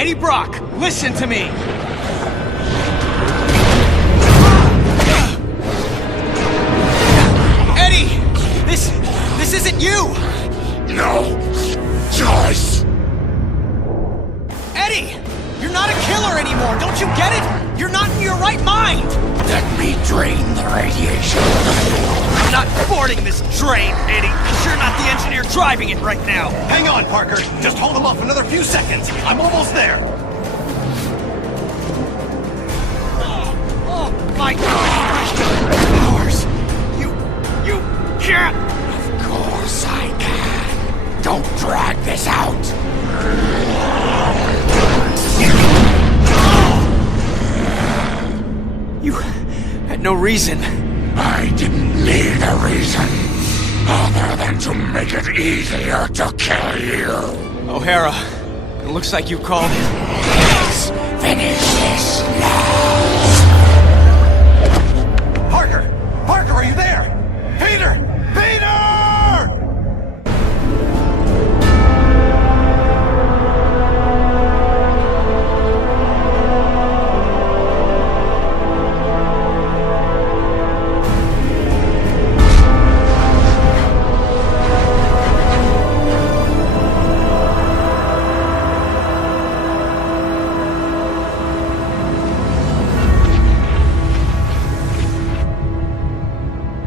Eddie Brock, listen to me! Eddie! This isn't you! No choice! Eddie! You're not a killer anymore, don't you get it? You're not in your right mind! Let me drain the radiation. I'm not boarding this train, Eddie, because you're not the engineer driving it right now! Hang on, Parker. Just hold him off another few seconds. I'm almost there. Oh my God! Powers! You can't! Of course I can. Don't drag this out. You had no reason. I didn't need a reason, other than to make it easier to kill you. O'Hara, it looks like you called it. Let's finish this now. Parker! Parker, are you there? Peter! Peter!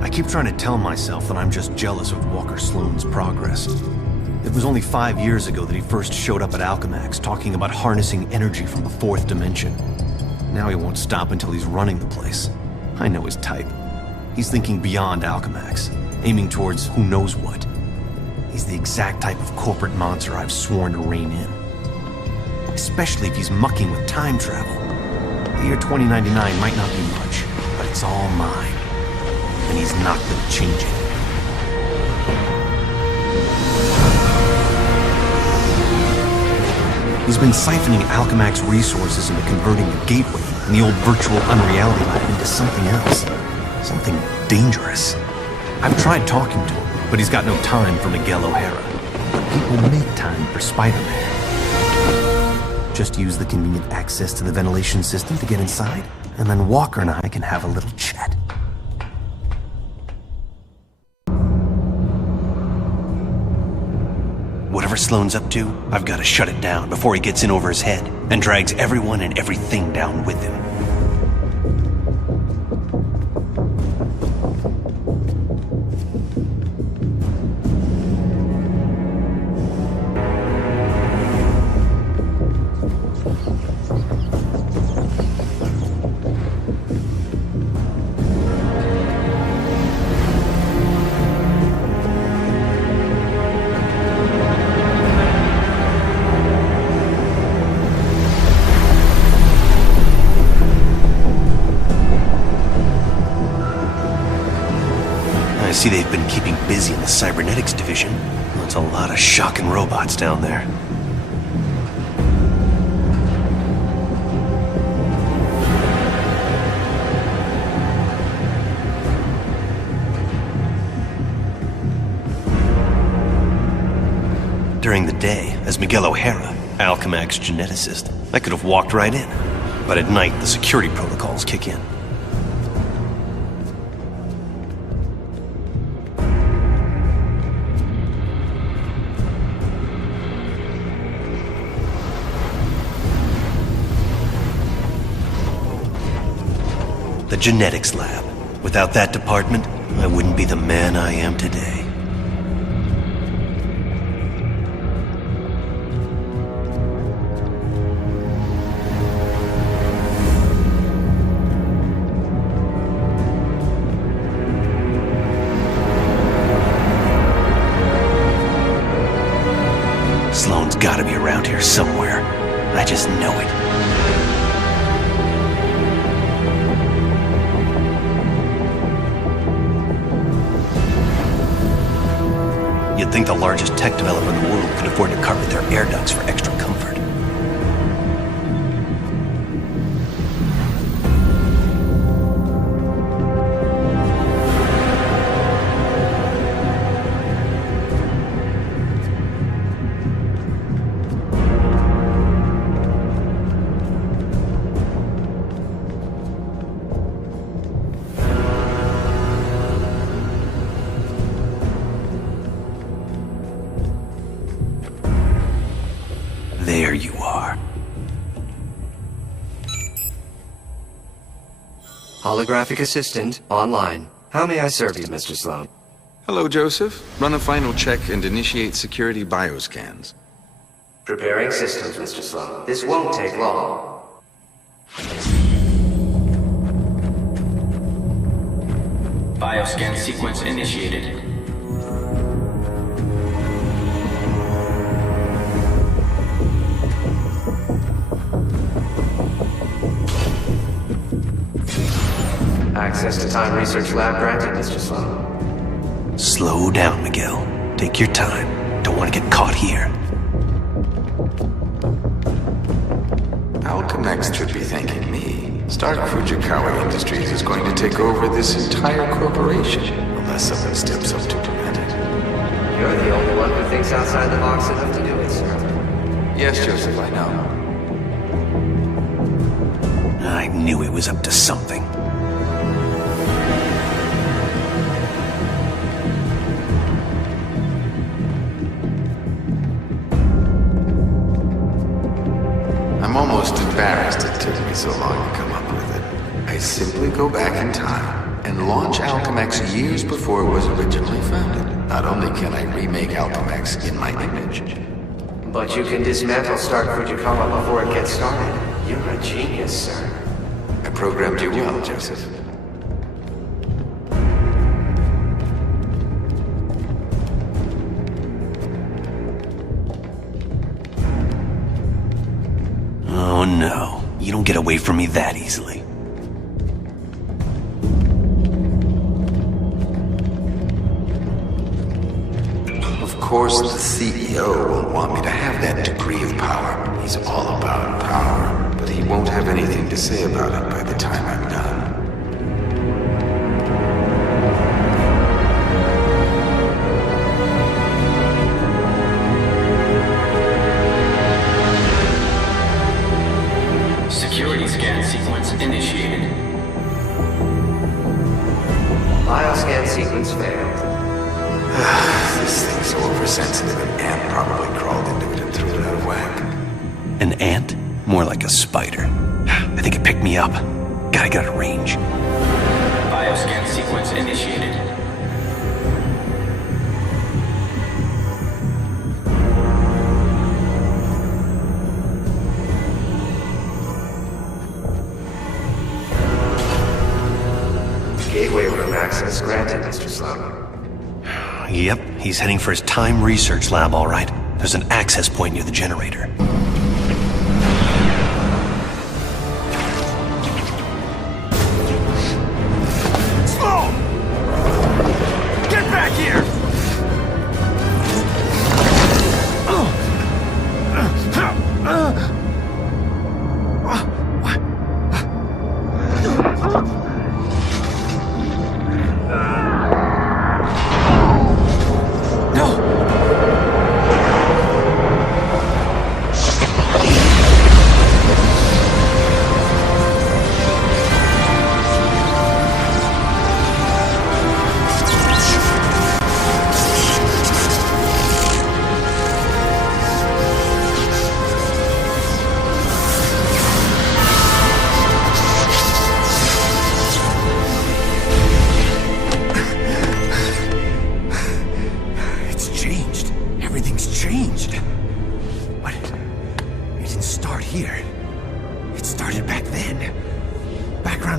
I keep trying to tell myself that I'm just jealous of Walker Sloane's progress. It was only 5 years ago that he first showed up at Alchemax talking about harnessing energy from the fourth dimension. Now he won't stop until he's running the place. I know his type. He's thinking beyond Alchemax, aiming towards who knows what. He's the exact type of corporate monster I've sworn to rein in. Especially if he's mucking with time travel. The year 2099 might not be much, but it's all mine. And he's not gonna change it. He's been siphoning Alchemax resources into converting the Gateway and the old virtual unreality lab into something else. Something dangerous. I've tried talking to him, but he's got no time for Miguel O'Hara. But people make time for Spider-Man. Just use the convenient access to the ventilation system to get inside, and then Walker and I can have a little chat. Whatever Sloane's up to, I've got to shut it down before he gets in over his head and drags everyone and everything down with him. I see they've been keeping busy in the cybernetics division. That's a lot of shocking robots down there. During the day, as Miguel O'Hara, Alchemax geneticist, I could have walked right in. But at night, the security protocols kick in. The genetics lab. Without that department, I wouldn't be the man I am today. Sloane's gotta be around here somewhere. I just know it. You'd think the largest tech developer in the world could afford to carpet their air ducts for extra comfort. are. Holographic assistant online. How may I serve you, Mr. Sloan? Hello, Joseph. Run a final check and initiate security bioscans. Preparing systems, Mr. Sloan. This won't take long. Bioscan sequence initiated. Access to Time Research Lab granted, Mr. Sloan. Slow down, Miguel. Take your time. Don't want to get caught here. Alchemex should be thanking me. Stark Fujikawa Industries is going to take over this entire corporation, unless someone steps up to prevent it. You're the only one who thinks outside the box enough to do it, sir. Yes, Joseph, I know. I knew he was up to something. I'm almost embarrassed it took me so long to come up with it. I simply go back in time and launch Alchemex years before it was originally founded. Not only can I remake Alchemex in my image, But you can dismantle Stark Fujikawa before it gets started. You're a genius, sir. I programmed you well, Joseph. Oh no, you don't get away from me that easily. Of course, the CEO will want me to have that degree of power. He's all about power, but he won't have anything to say about it by the time I'm done. Security scan sequence initiated. Bioscan sequence failed. This thing's so oversensitive, an ant probably crawled into it and threw it out of whack. An ant? More like a spider. I think it picked me up. Gotta get out of range. Bioscan sequence initiated. Gateway room access granted, Mr. Sloan. Yep, he's heading for his Time Research Lab, all right. There's an access point near the generator. Sloan! Get back here!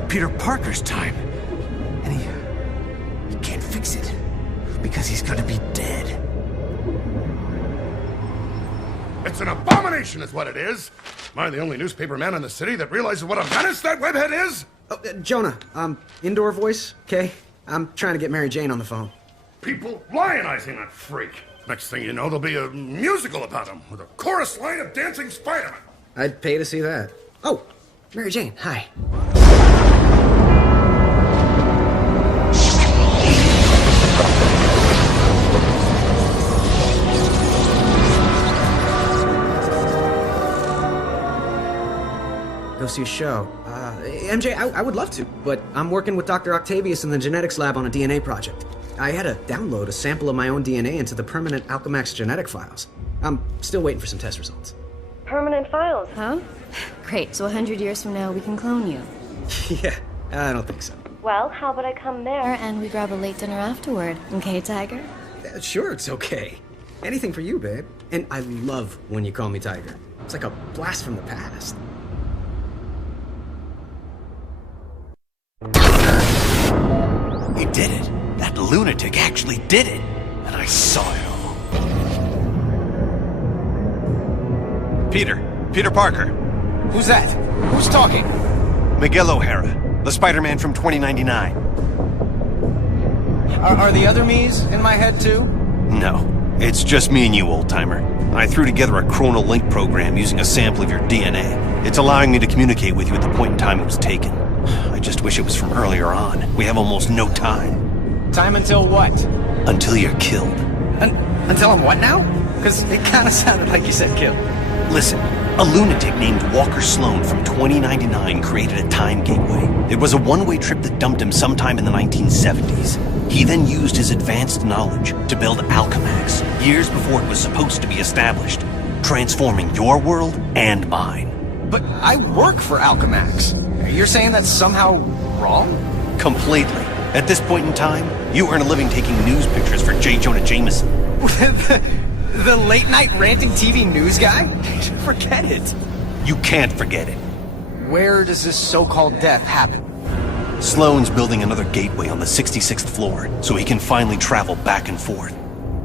Peter Parker's time. And he can't fix it. Because he's gonna be dead. It's an abomination is what it is. Am I the only newspaper man in the city that realizes what a menace that webhead is? Oh, Jonah, indoor voice, okay? I'm trying to get Mary Jane on the phone. People lionizing that freak. Next thing you know, there'll be a musical about him with a chorus line of dancing Spider-Man. I'd pay to see that. Oh, Mary Jane, hi. Go see a show. MJ, I would love to, but I'm working with Dr. Octavius in the genetics lab on a DNA project. I had to download a sample of my own DNA into the permanent Alchemax genetic files. I'm still waiting for some test results. permanent files. Huh? Great, so 100 years from now we can clone you. Yeah, I don't think so. Well, how about I come there? And we grab a late dinner afterward, okay, Tiger? Sure, it's okay. Anything for you, babe. And I love when you call me Tiger. It's like a blast from the past. He did it. That lunatic actually did it. And I saw it all. Peter Parker. Who's that? Who's talking? Miguel O'Hara, the Spider-Man from 2099. Are the other me's in my head too? No, it's just me and you, old-timer. I threw together a chronal link program using a sample of your DNA. It's allowing me to communicate with you at the point in time it was taken. I just wish it was from earlier on. We have almost no time. Time until what? Until you're killed. Until I'm what now? Because it kind of sounded like you said kill. Listen, a lunatic named Walker Sloan from 2099 created a time gateway. It was a one-way trip that dumped him sometime in the 1970s. He then used his advanced knowledge to build Alchemax, years before it was supposed to be established, transforming your world and mine. But I work for Alchemax. You're saying that's somehow wrong? Completely. At this point in time, you earn a living taking news pictures for J. Jonah Jameson. The late-night ranting TV news guy? Forget it. You can't forget it. Where does this so-called death happen? Sloan's building another gateway on the 66th floor, so he can finally travel back and forth.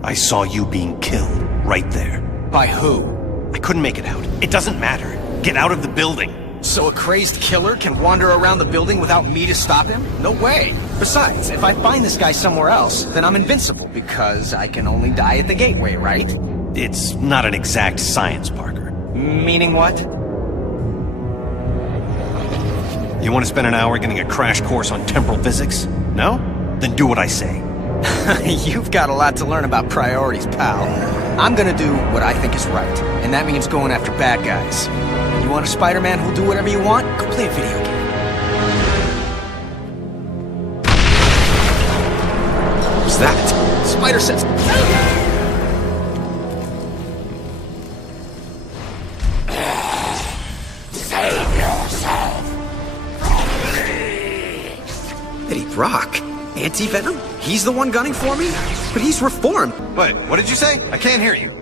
I saw you being killed, right there. By who? I couldn't make it out. It doesn't matter. Get out of the building. So a crazed killer can wander around the building without me to stop him? No way. Besides, if I find this guy somewhere else, then I'm invincible because I can only die at the gateway, right? It's not an exact science, Parker. Meaning what? You want to spend an hour getting a crash course on temporal physics? No? Then do what I say. You've got a lot to learn about priorities, pal. I'm gonna do what I think is right, and that means going after bad guys. You want a Spider-Man who'll do whatever you want? Go play a video game. What's that? Spider sense. Save yourself from me. Eddie Brock? Anti-Venom? He's the one gunning for me? But he's reformed. Wait, what did you say? I can't hear you.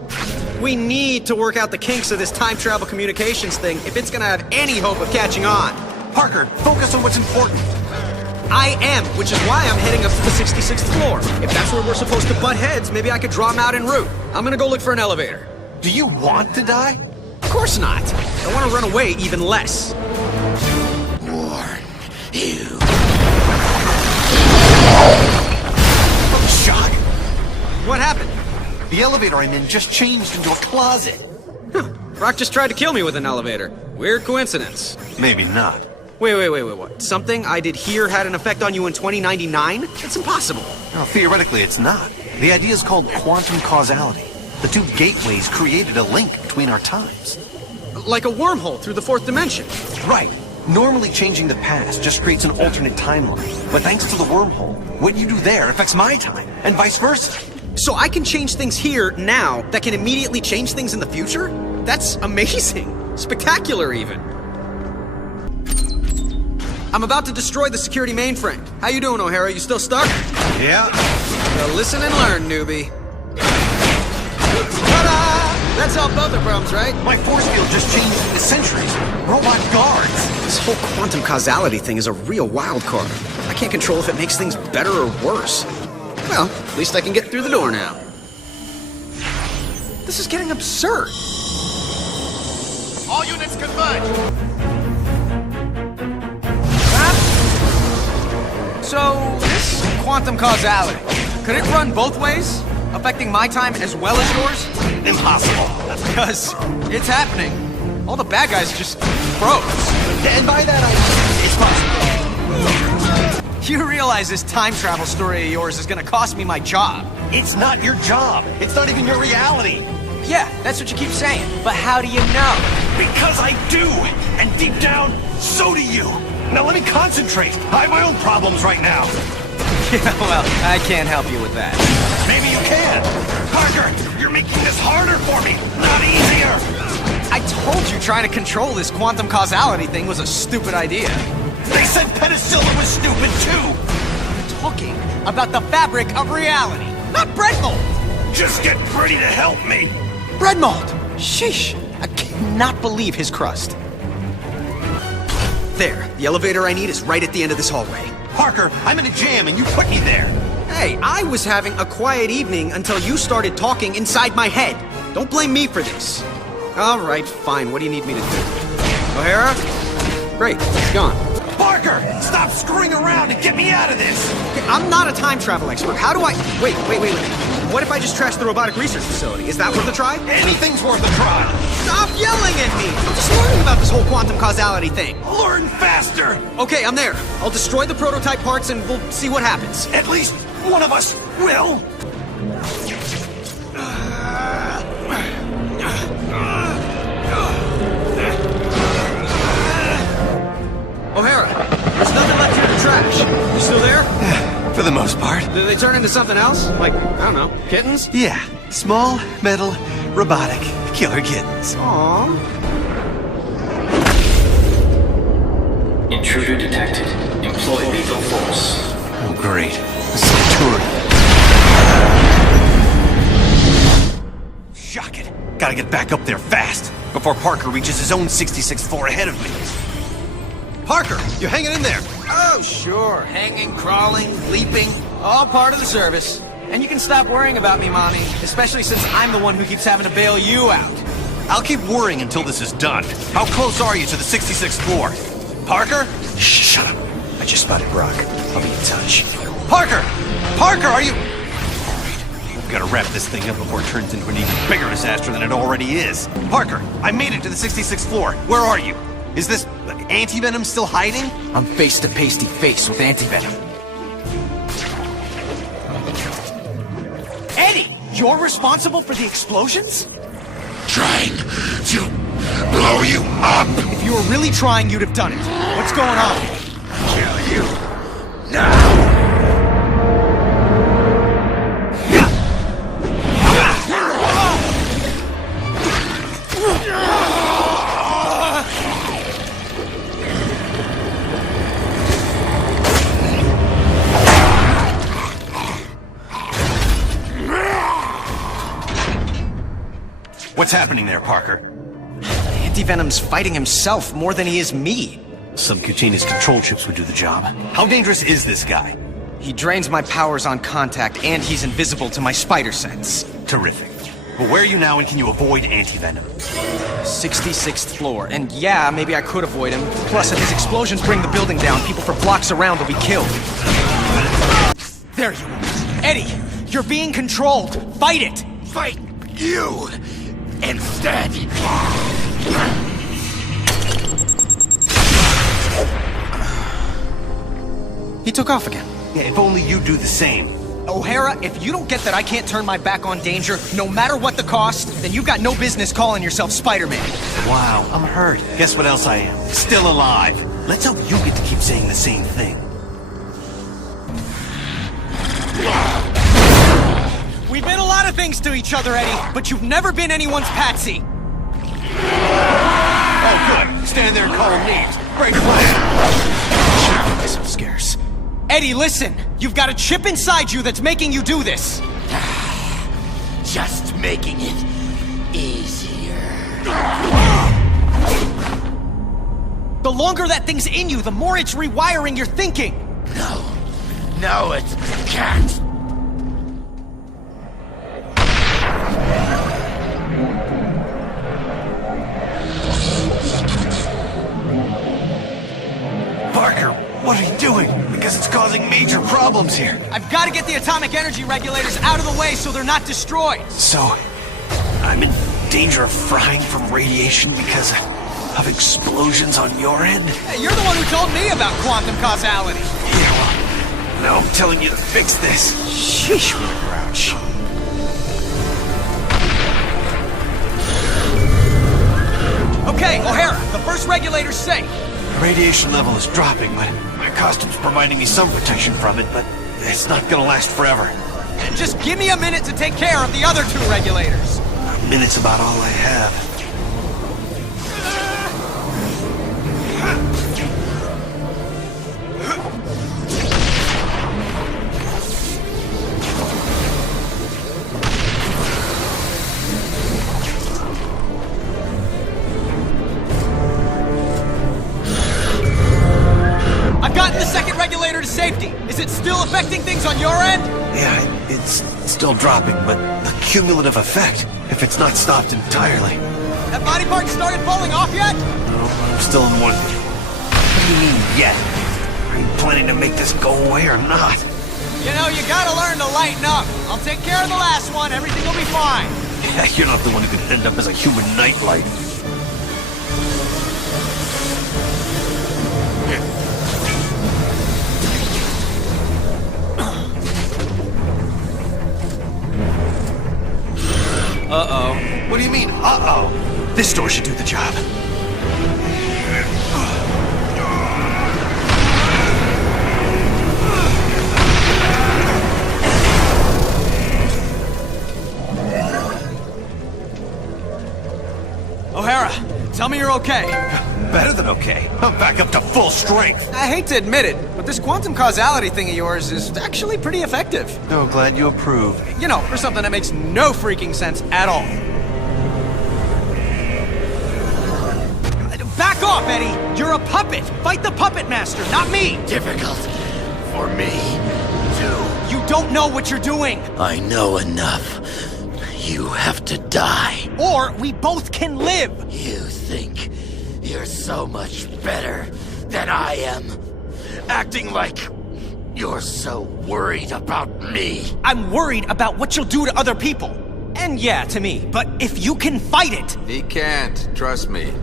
We need to work out the kinks of this time travel communications thing if it's gonna have any hope of catching on. Parker, focus on what's important. I am, which is why I'm heading up to the 66th floor. If that's where we're supposed to butt heads, maybe I could draw him out en route. I'm gonna go look for an elevator. Do you want to die? Of course not. I want to run away even less. Warn you. Shock. What happened? The elevator I'm in just changed into a closet. Huh. Brock just tried to kill me with an elevator. Weird coincidence. Maybe not. Wait, what? Something I did here had an effect on you in 2099? It's impossible. Well, theoretically, it's not. The idea is called quantum causality. The two gateways created a link between our times. Like a wormhole through the fourth dimension. Right. Normally changing the past just creates an alternate timeline. But thanks to the wormhole, what you do there affects my time, and vice versa. So I can change things here, now, that can immediately change things in the future? That's amazing. Spectacular, even. I'm about to destroy the security mainframe. How you doing, O'Hara? You still stuck? Yeah. Well, listen and learn, newbie. Ta-da! That solved both our problems, right? My force field just changed into sentries. Robot guards. This whole quantum causality thing is a real wild card. I can't control if it makes things better or worse. Well, at least I can get through the door now. This is getting absurd. All units converge. So, this quantum causality, could it run both ways? Affecting my time as well as yours? Impossible. Because it's happening. All the bad guys just froze. And by that, it's possible. You realize this time travel story of yours is gonna cost me my job. It's not your job. It's not even your reality. Yeah, that's what you keep saying. But how do you know? Because I do. And deep down, so do you. Now let me concentrate. I have my own problems right now. Yeah, well, I can't help you with that. Maybe you can. Parker, you're making this harder for me, not easier. I I told you trying to control this quantum causality thing was a stupid idea. They said penicillin was stupid too! I'm talking about the fabric of reality, not bread mold! Just get ready to help me! Bread mold! Sheesh! I cannot believe his crust. There, the elevator I need is right at the end of this hallway. Parker, I'm in a jam and you put me there! Hey, I was having a quiet evening until you started talking inside my head. Don't blame me for this. All right, fine. What do you need me to do? O'Hara? Great, he's gone. Parker! Stop screwing around and get me out of this! Okay, I'm not a time travel expert. How do I... Wait. What if I just trash the robotic research facility? Is that worth a try? Anything's worth a try! Stop yelling at me! I'm just learning about this whole quantum causality thing. Learn faster! Okay, I'm there. I'll destroy the prototype parts and we'll see what happens. At least one of us will! O'Hara, there's nothing left here to trash. You still there? For the most part. Did they turn into something else? Like, I don't know, kittens? Yeah. Small, metal, robotic, killer kittens. Aww. Intruder detected. Employ lethal force. Oh, great. The Centurion. Shock it. Gotta get back up there fast, before Parker reaches his own 66th floor ahead of me. Parker, you hanging in there? Oh, sure. Hanging, crawling, leaping. All part of the service. And you can stop worrying about me, Mommy. Especially since I'm the one who keeps having to bail you out. I'll keep worrying until this is done. How close are you to the 66th floor? Parker? Shut up. I just spotted Brock. I'll be in touch. Parker! Parker, are you... Alright, we've gotta wrap this thing up before it turns into an even bigger disaster than it already is. Parker, I made it to the 66th floor. Where are you? Is this... anti-venom still hiding? I'm face to face with anti-venom. Eddie, you're responsible for the explosions? Trying to blow you up! If you were really trying, you'd have done it. What's going on? Kill you now! What's happening there, Parker? Anti-venom's fighting himself more than he is me. Subcutaneous control chips would do the job. How dangerous is this guy? He drains my powers on contact, and he's invisible to my spider sense. Terrific. But where are you now, and can you avoid anti-venom? 66th floor, and yeah, maybe I could avoid him. Plus, if his explosions bring the building down, people for blocks around will be killed. There you are. Eddie, you're being controlled. Fight it! Fight you instead! He took off again. Yeah, if only you do the same. O'Hara, if you don't get that I can't turn my back on danger, no matter what the cost, then you've got no business calling yourself Spider-Man. Wow, I'm hurt. Guess what else I am? Still alive. Let's hope you get to keep saying the same thing. We've been a lot of things to each other, Eddie, but you've never been anyone's patsy. Oh, good. Standing there calling names. Great plan. So scarce. Eddie, listen! You've got a chip inside you that's making you do this! Just making it easier. The longer that thing's in you, the more it's rewiring your thinking! No, it can't. Parker, what are you doing? Because it's causing major problems here. I've got to get the atomic energy regulators out of the way so they're not destroyed! So, I'm in danger of frying from radiation because of explosions on your end? Hey, you're the one who told me about quantum causality! Yeah, well, now I'm telling you to fix this. Sheesh, what a grouch. Okay, O'Hara, the first regulator's safe. The radiation level is dropping, but my costume's providing me some protection from it, but it's not gonna last forever. Just give me a minute to take care of the other two regulators. A minute's about all I have. safety? Is it still affecting things on your end? Yeah, it's still dropping, but the cumulative effect, if it's not stopped entirely. That body part started falling off yet? No, I'm still in one. What do you mean, yet? Are you planning to make this go away or not? You know, you gotta learn to lighten up. I'll take care of the last one. Everything will be fine. Yeah, you're not the one who could end up as a human nightlight. Uh-oh. What do you mean, uh-oh? This door should do the job. O'Hara, tell me you're okay. Better than okay. I'm back up to full strength. I hate to admit it, but this quantum causality thing of yours is actually pretty effective. Oh, glad you approve. You know, for something that makes no freaking sense at all. Back off, Eddie! You're a puppet! Fight the puppet master, not me! Difficult for me, too. You don't know what you're doing! I know enough. You have to die. Or we both can live! You think you're so much better than I am. Acting like you're so worried about me. I'm worried about what you'll do to other people. And yeah, to me. But if you can fight it... He can't, trust me.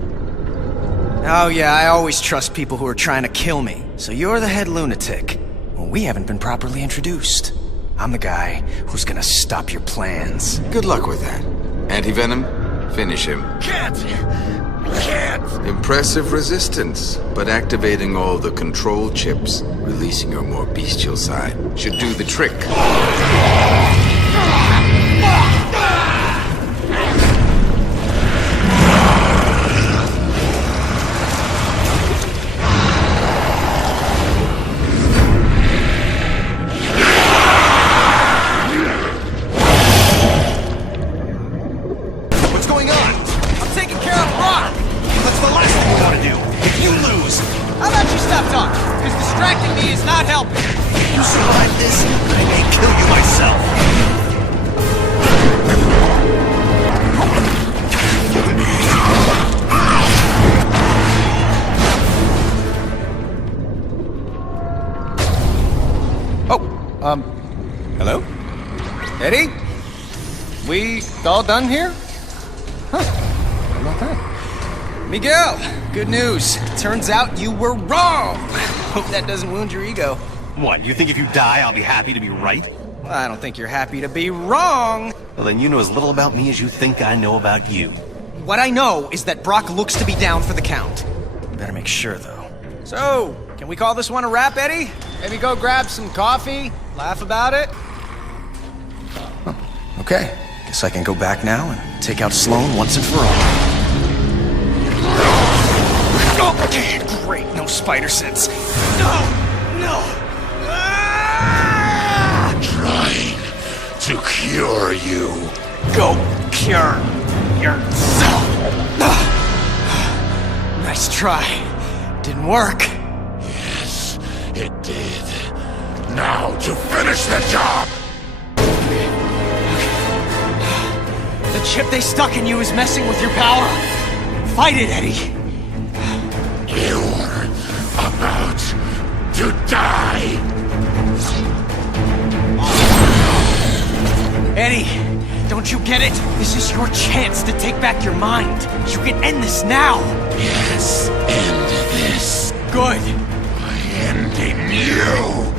Oh yeah, I always trust people who are trying to kill me. So you're the head lunatic. Well, we haven't been properly introduced. I'm the guy who's gonna stop your plans. Good luck with that. Anti-venom, finish him. Can't. Impressive resistance, but activating all the control chips, releasing your more bestial side, should do the trick. How about you stop talking? Because distracting me is not helping. If you survive this, I may kill you myself. Hello? Eddie? We all done here? Huh. How about that? Miguel, good news. Turns out you were wrong. Hope that doesn't wound your ego. What, you think if you die, I'll be happy to be right? I don't think you're happy to be wrong. Well, then you know as little about me as you think I know about you. What I know is that Brock looks to be down for the count. Better make sure, though. So, can we call this one a wrap, Eddie? Maybe go grab some coffee, laugh about it? Huh. Okay. Guess I can go back now and take out Sloan once and for all. Oh, great, no spider sense. No! Trying to cure you. Go cure yourself. Nice try. Didn't work. Yes, it did. Now to finish the job. The chip they stuck in you is messing with your power. Fight it, Eddie. You're about to die. Eddie, don't you get it? This is your chance to take back your mind. You can end this now. Yes, end this. Good. By ending you.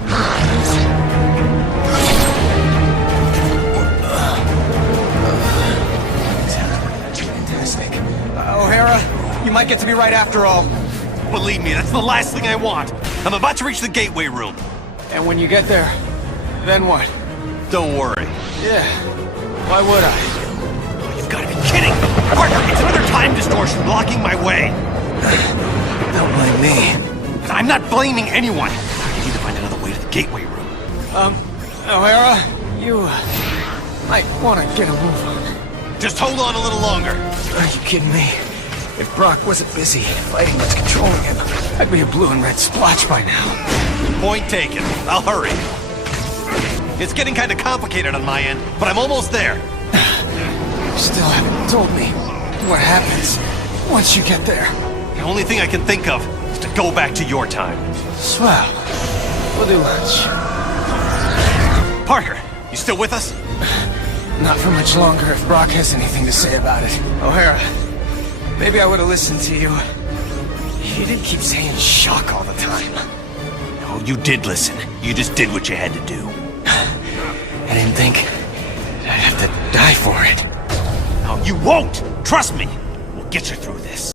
Fantastic. O'Hara, you might get to me right after all. Believe me, that's the last thing I want. I'm about to reach the gateway room. And when you get there, then what? Don't worry. Yeah. Why would I? Oh, you've got to be kidding! Partner, it's another time distortion blocking my way! Don't blame me. I'm not blaming anyone. I need to find another way to the gateway room. O'Hara, you might want to get a move on. Just hold on a little longer. Are you kidding me? If Brock wasn't busy fighting what's controlling him, I'd be a blue and red splotch by now. Point taken. I'll hurry. It's getting kind of complicated on my end, but I'm almost there. Still haven't told me what happens once you get there. The only thing I can think of is to go back to your time. Swell. We'll do lunch. Parker, you still with us? Not for much longer if Brock has anything to say about it. O'Hara, maybe I would have listened to you. You didn't keep saying shock all the time. No, you did listen. You just did what you had to do. I didn't think I'd have to die for it. No, you won't! Trust me! We'll get you through this.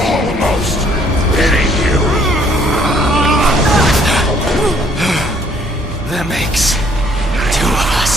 Almost hitting you. That makes two of us.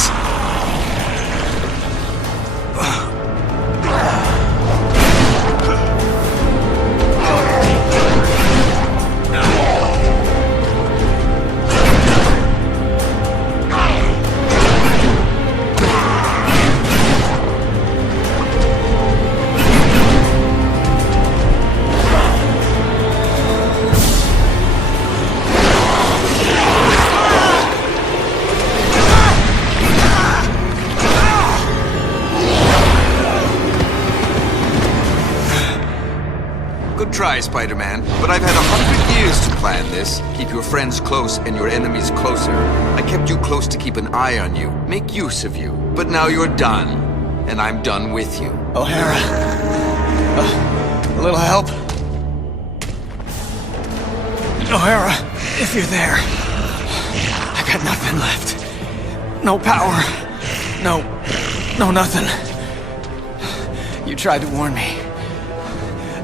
Try, Spider-Man, but I've had 100 years to plan this. Keep your friends close and your enemies closer. I kept you close to keep an eye on you, make use of you. But now you're done, and I'm done with you. O'Hara, a little help? O'Hara, if you're there, I got nothing left. No power. No nothing. You tried to warn me.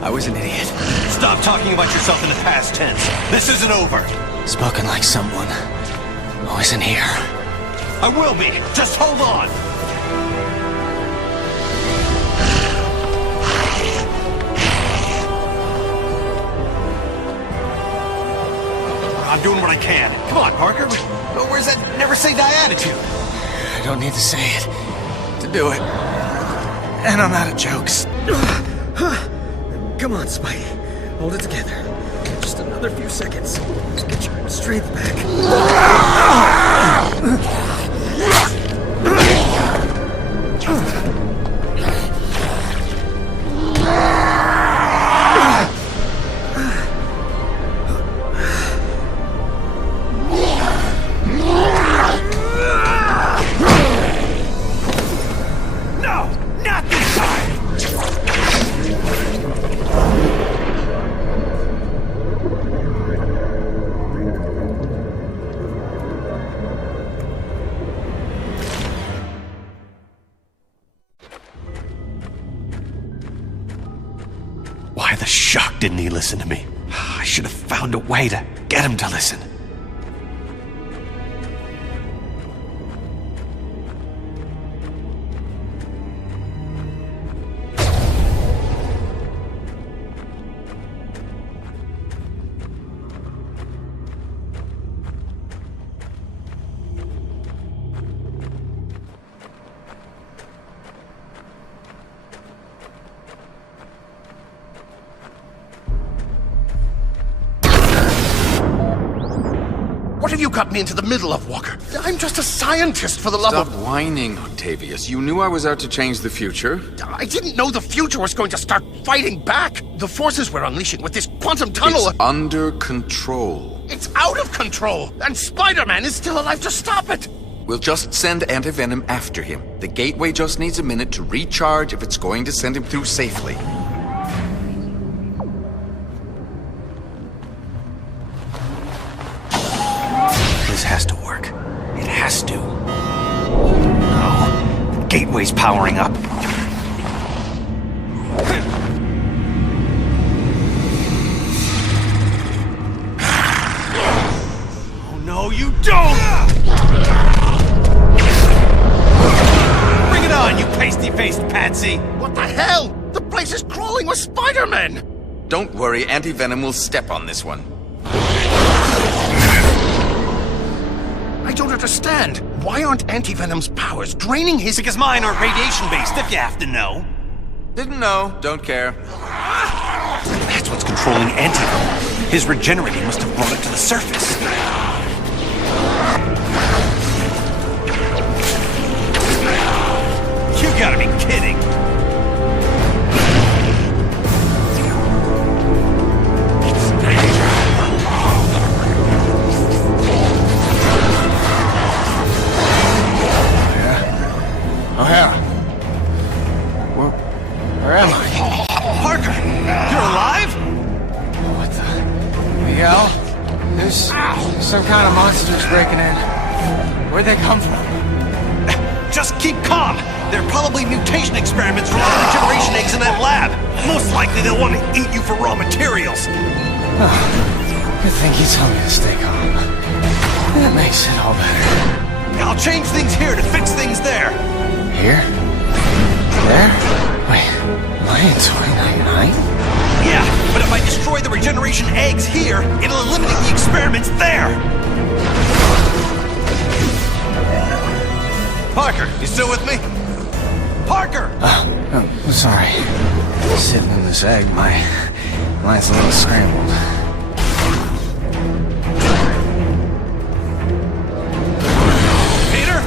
I was an idiot. Stop talking about yourself in the past tense. This isn't over. Spoken like someone who isn't here. I will be. Just hold on. I'm doing what I can. Come on, Parker. Where's that never say die attitude? I don't need to say it to do it. And I'm out of jokes. Come on, Spidey. Hold it together. Just another few seconds. Just get your strength back. Why the shuck didn't he listen to me? I should have found a way to get him to listen. What have you got me into the middle of, Walker? I'm just a scientist, for the love of... Stop whining, Octavius. You knew I was out to change the future. I didn't know the future was going to start fighting back. The forces we're unleashing with this quantum tunnel... It's under control. It's out of control, and Spider-Man is still alive to stop it. We'll just send Anti-Venom after him. The gateway just needs a minute to recharge if it's going to send him through safely. This has to work. It has to. No. The gateway's powering up. Oh no, you don't! Bring it on, you pasty-faced patsy! What the hell? The place is crawling with Spider-Men! Don't worry, Anti-Venom will step on this one. I don't understand. Why aren't Anti-Venom's powers draining his... Because mine aren't radiation-based, if you have to know. Didn't know, don't care. That's what's controlling controlling antivenom. His regenerating must have brought it to the surface. You gotta be kidding! O'Hara. Where am I? Parker! You're alive? What the... Miguel? There's some kind of monsters breaking in. Where'd they come from? Just keep calm! They're probably mutation experiments from the regeneration eggs in that lab. Most likely they'll want to eat you for raw materials. Oh, good thing you told me to stay calm. That makes it all better. I'll change things here to fix things there. Here? There? Wait, am I in 2099? Yeah, but if I destroy the regeneration eggs here, it'll eliminate the experiments there! Parker, you still with me? Parker! I'm sorry. Sitting in this egg, my mind's a little scrambled. Peter?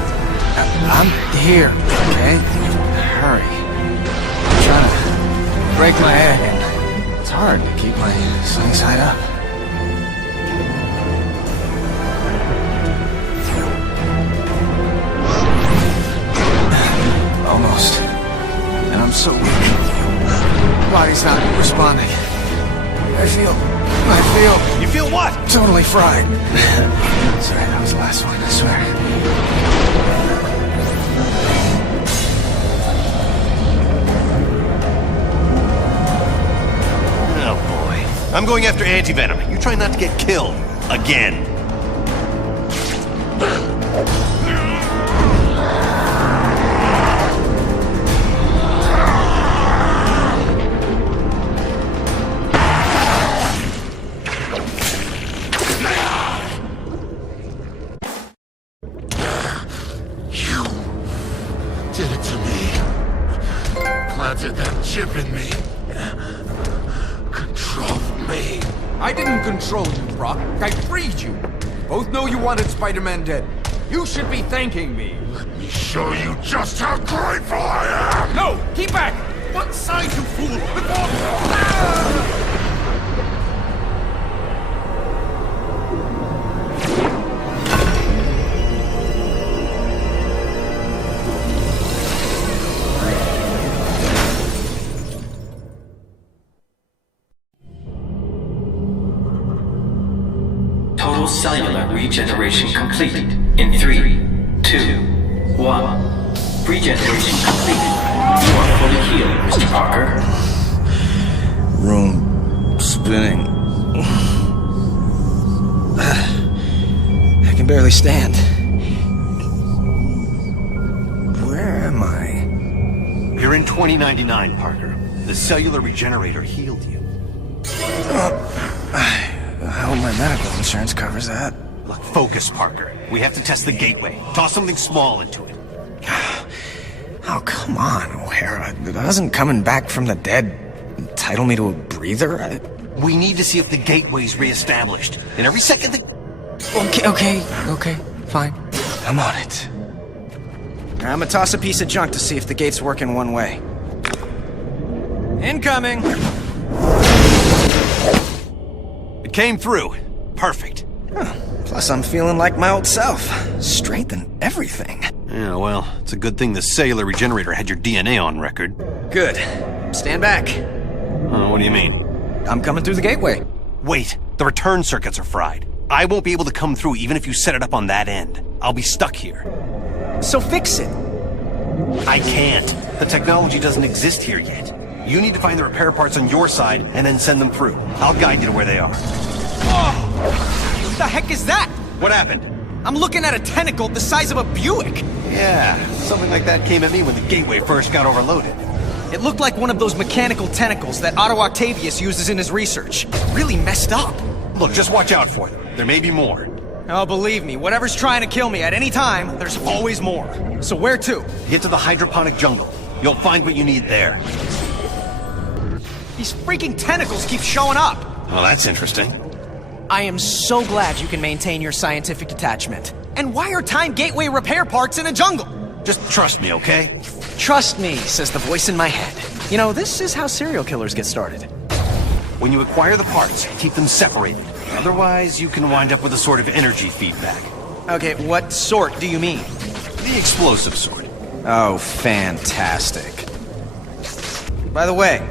I'm here, okay? Hurry. I'm trying to break my egg, and it's hard to keep my sunny side up. Almost. And I'm so weak. Body's not responding. I feel... You feel what? Totally fried. Sorry, that was the last one, I swear. I'm going after antivenom. You try not to get killed. Again. You did it to me. Planted that chip in me. Controlled me. I didn't control you, Brock. I freed you. Both know you wanted Spider-Man dead. You should be thanking me. Let me show you just how grateful I am! No! Keep back! One side, you fool! Before... Total cellular regeneration completed in 3, 2, 1. Regeneration completed. You are fully healed, Mr. Parker. Room spinning. I can barely stand. Where am I? You're in 2099, Parker. The cellular regenerator healed you. I hope my medical insurance covers that. Look, focus, Parker. We have to test the gateway. Toss something small into it. Oh, come on, O'Hara. Doesn't coming back from the dead entitle me to a breather? We need to see if the gateway's reestablished. And every second that... Okay, fine. I'm on it. I'm gonna toss a piece of junk to see if the gate's working one way. Incoming! It came through. Perfect. Huh. Plus I'm feeling like my old self. Strength and everything. Yeah, well, it's a good thing the cellular regenerator had your DNA on record. Good. Stand back. What do you mean? I'm coming through the gateway. Wait, the return circuits are fried. I won't be able to come through even if you set it up on that end. I'll be stuck here. So fix it. I can't. The technology doesn't exist here yet. You need to find the repair parts on your side and then send them through. I'll guide you to where they are. Oh! What the heck is that? What happened? I'm looking at a tentacle the size of a Buick. Yeah, something like that came at me when the gateway first got overloaded. It looked like one of those mechanical tentacles that Otto Octavius uses in his research. Really messed up. Look, just watch out for them. There may be more. Oh, believe me, whatever's trying to kill me at any time, there's always more. So where to? Get to the hydroponic jungle. You'll find what you need there. These freaking tentacles keep showing up! Well, that's interesting. I am so glad you can maintain your scientific detachment. And why are Time Gateway repair parts in a jungle? Just trust me, okay? Trust me, says the voice in my head. You know, this is how serial killers get started. When you acquire the parts, keep them separated. Otherwise, you can wind up with a sort of energy feedback. Okay, what sort do you mean? The explosive sort. Oh, fantastic. By the way,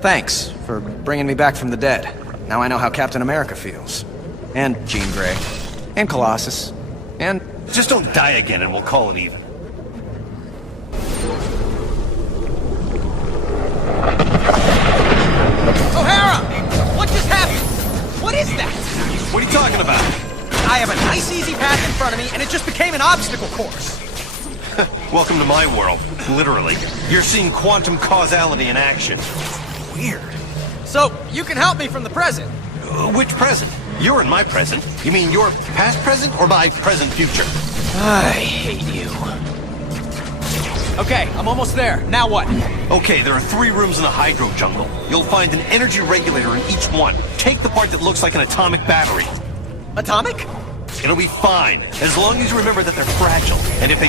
thanks for bringing me back from the dead. Now I know how Captain America feels. And Jean Grey. And Colossus. And... Just don't die again and we'll call it even. O'Hara! What just happened? What is that? What are you talking about? I have a nice easy path in front of me and it just became an obstacle course. Welcome to my world, literally. You're seeing quantum causality in action. Weird. So, you can help me from the present. Which present? You're in my present. You mean your past present or my present future? I hate you. Okay, I'm almost there. Now what? Okay, there are 3 rooms in the hydro jungle. You'll find an energy regulator in each one. Take the part that looks like an atomic battery. Atomic? It'll be fine, as long as you remember that they're fragile. And if they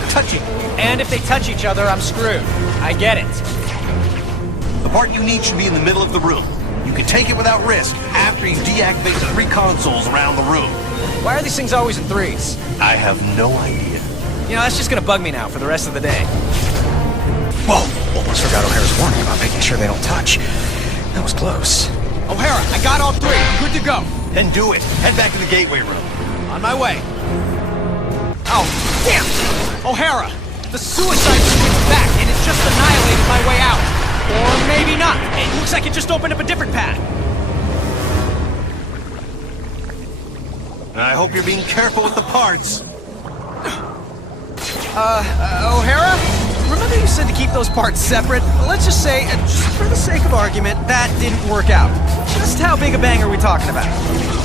touch each other, I'm screwed. I get it. The part you need should be in the middle of the room. You can take it without risk after you deactivate the 3 consoles around the room. Why are these things always in 3s? I have no idea. You know, that's just gonna bug me now for the rest of the day. Whoa! Almost forgot O'Hara's warning about making sure they don't touch. That was close. O'Hara, I got all 3. I'm good to go. Then do it. Head back to the gateway room. On my way. Oh, damn! O'Hara, the suicide switched back and it just annihilated my way out. Or maybe not. It looks like it just opened up a different path. I hope you're being careful with the parts. O'Hara? Remember you said to keep those parts separate? Let's just say, just for the sake of argument, that didn't work out. Just how big a bang are we talking about?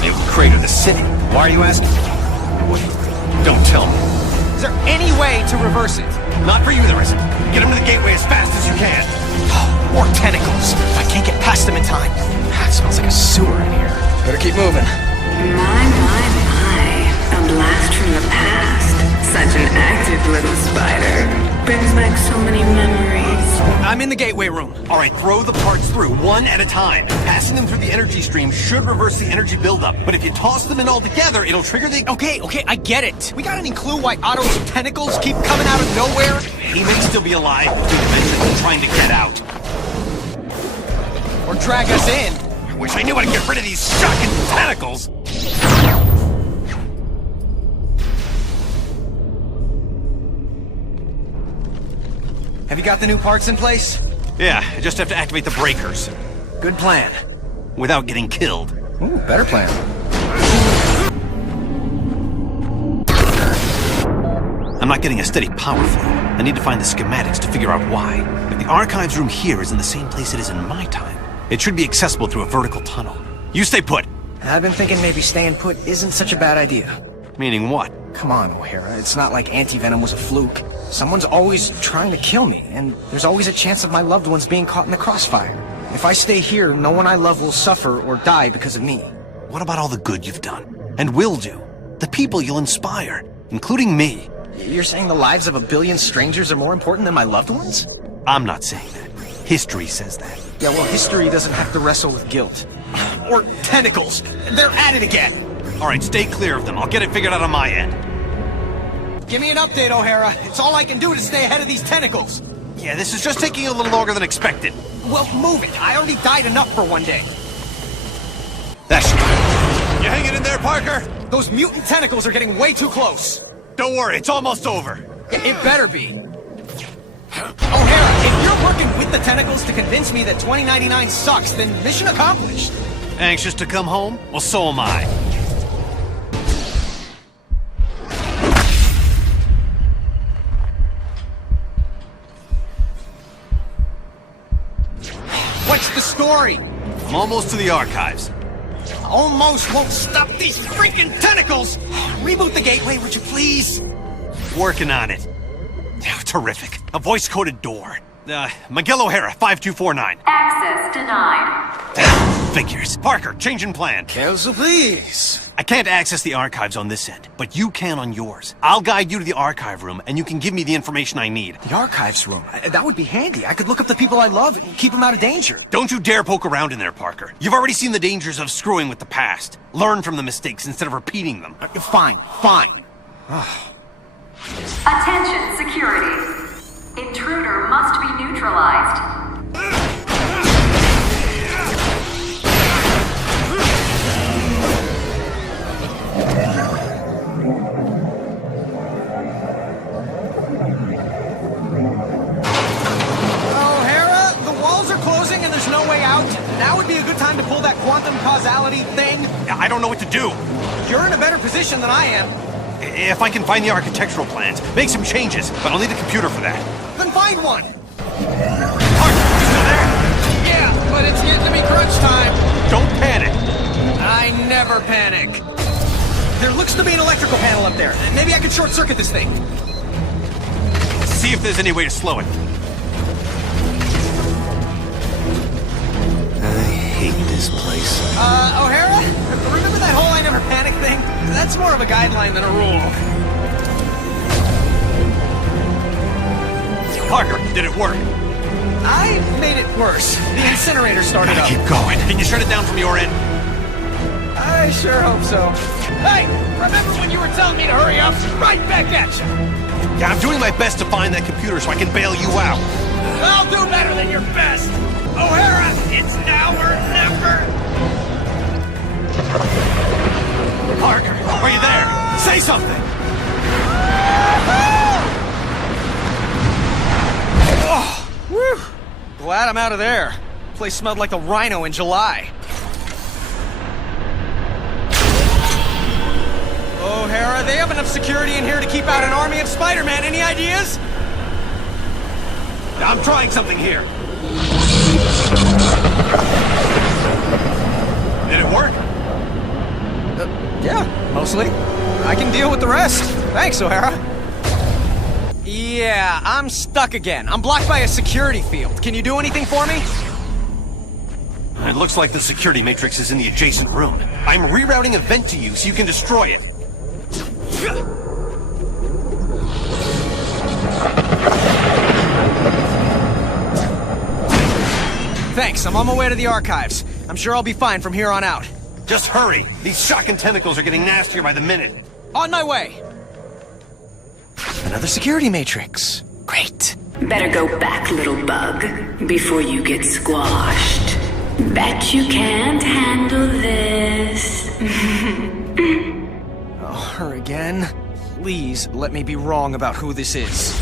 It would crater the city. Why are you asking? What? Don't tell me. Is there any way to reverse it? Not for you, there isn't. Get him to the gateway as fast as you can. More tentacles. I can't get past them in time. That smells like a sewer in here. Better keep moving. My. A blast from the past. Such an active little spider. Brings back so many memories. I'm in the gateway room. All right, throw the parts through, one at a time. Passing them through the energy stream should reverse the energy buildup. But if you toss them in all together, it'll trigger the... Okay, I get it. We got any clue why Otto's tentacles keep coming out of nowhere? He may still be alive between dimensions and trying to get out. Or drag us in. I wish I knew how to get rid of these shocking tentacles. Have you got the new parts in place? Yeah, I just have to activate the breakers. Good plan. Without getting killed. Ooh, better plan. I'm not getting a steady power flow. I need to find the schematics to figure out why. If the archives room here is in the same place it is in my time, it should be accessible through a vertical tunnel. You stay put. I've been thinking maybe staying put isn't such a bad idea. Meaning what? Come on, O'Hara. It's not like anti-venom was a fluke. Someone's always trying to kill me, and there's always a chance of my loved ones being caught in the crossfire. If I stay here, no one I love will suffer or die because of me. What about all the good you've done? And will do? The people you'll inspire, including me. You're saying the lives of 1 billion strangers are more important than my loved ones? I'm not saying that. History says that. Yeah, well, history doesn't have to wrestle with guilt. Or tentacles. They're at it again. All right, stay clear of them. I'll get it figured out on my end. Give me an update, O'Hara. It's all I can do to stay ahead of these tentacles. Yeah, this is just taking a little longer than expected. Well, move it. I already died enough for one day. That should do it. You hanging in there, Parker? Those mutant tentacles are getting way too close. Don't worry, it's almost over. It better be. O'Hara, if you're working with the tentacles to convince me that 2099 sucks, then mission accomplished. Anxious to come home? Well, so am I. What's the story? I'm almost to the archives. Almost won't stop these freaking tentacles! Reboot the gateway, would you please? Working on it. Terrific. A voice-coded door. Miguel O'Hara, 5249. Access denied. Figures. Parker, change in plan. Quelle surprise. I can't access the archives on this end, but you can on yours. I'll guide you to the archive room, and you can give me the information I need. The archives room. That would be handy. I could look up the people I love and keep them out of danger. Don't you dare poke around in there, Parker. You've already seen the dangers of screwing with the past. Learn from the mistakes instead of repeating them. Fine. Attention security. Intruder must be neutralized. O'Hara, the walls are closing and there's no way out. Now would be a good time to pull that quantum causality thing. I don't know what to do. You're in a better position than I am. If I can find the architectural plans, make some changes, but I'll need a computer for that. Then find one. Parker, you still there? Yeah, but it's getting to be crunch time. Don't panic. I never panic. There looks to be an electrical panel up there. Maybe I could short circuit this thing. See if there's any way to slow it. I hate this place. O'Hara? Remember that whole I never panic thing? That's more of a guideline than a rule. Parker, did it work? I made it worse. The incinerator started up. Keep going. Can you shut it down from your end? I sure hope so. Hey! Remember when you were telling me to hurry up? Right back at you! Yeah, I'm doing my best to find that computer so I can bail you out. I'll do better than your best! O'Hara, it's now or never! Parker, are you there? Say something! Oh, whew. Glad I'm out of there. Place smelled like the rhino in July. O'Hara, they have enough security in here to keep out an army of Spider-Man. Any ideas? I'm trying something here. Did it work? Yeah, mostly. I can deal with the rest. Thanks, O'Hara. Yeah, I'm stuck again. I'm blocked by a security field. Can you do anything for me? It looks like the security matrix is in the adjacent room. I'm rerouting a vent to you so you can destroy it. Thanks, I'm on my way to the archives. I'm sure I'll be fine from here on out. Just hurry. These shocking tentacles are getting nastier by the minute. On my way. Another security matrix. Great. Better go back, little bug, before you get squashed. Bet you can't handle this. Oh, her again? Please let me be wrong about who this is.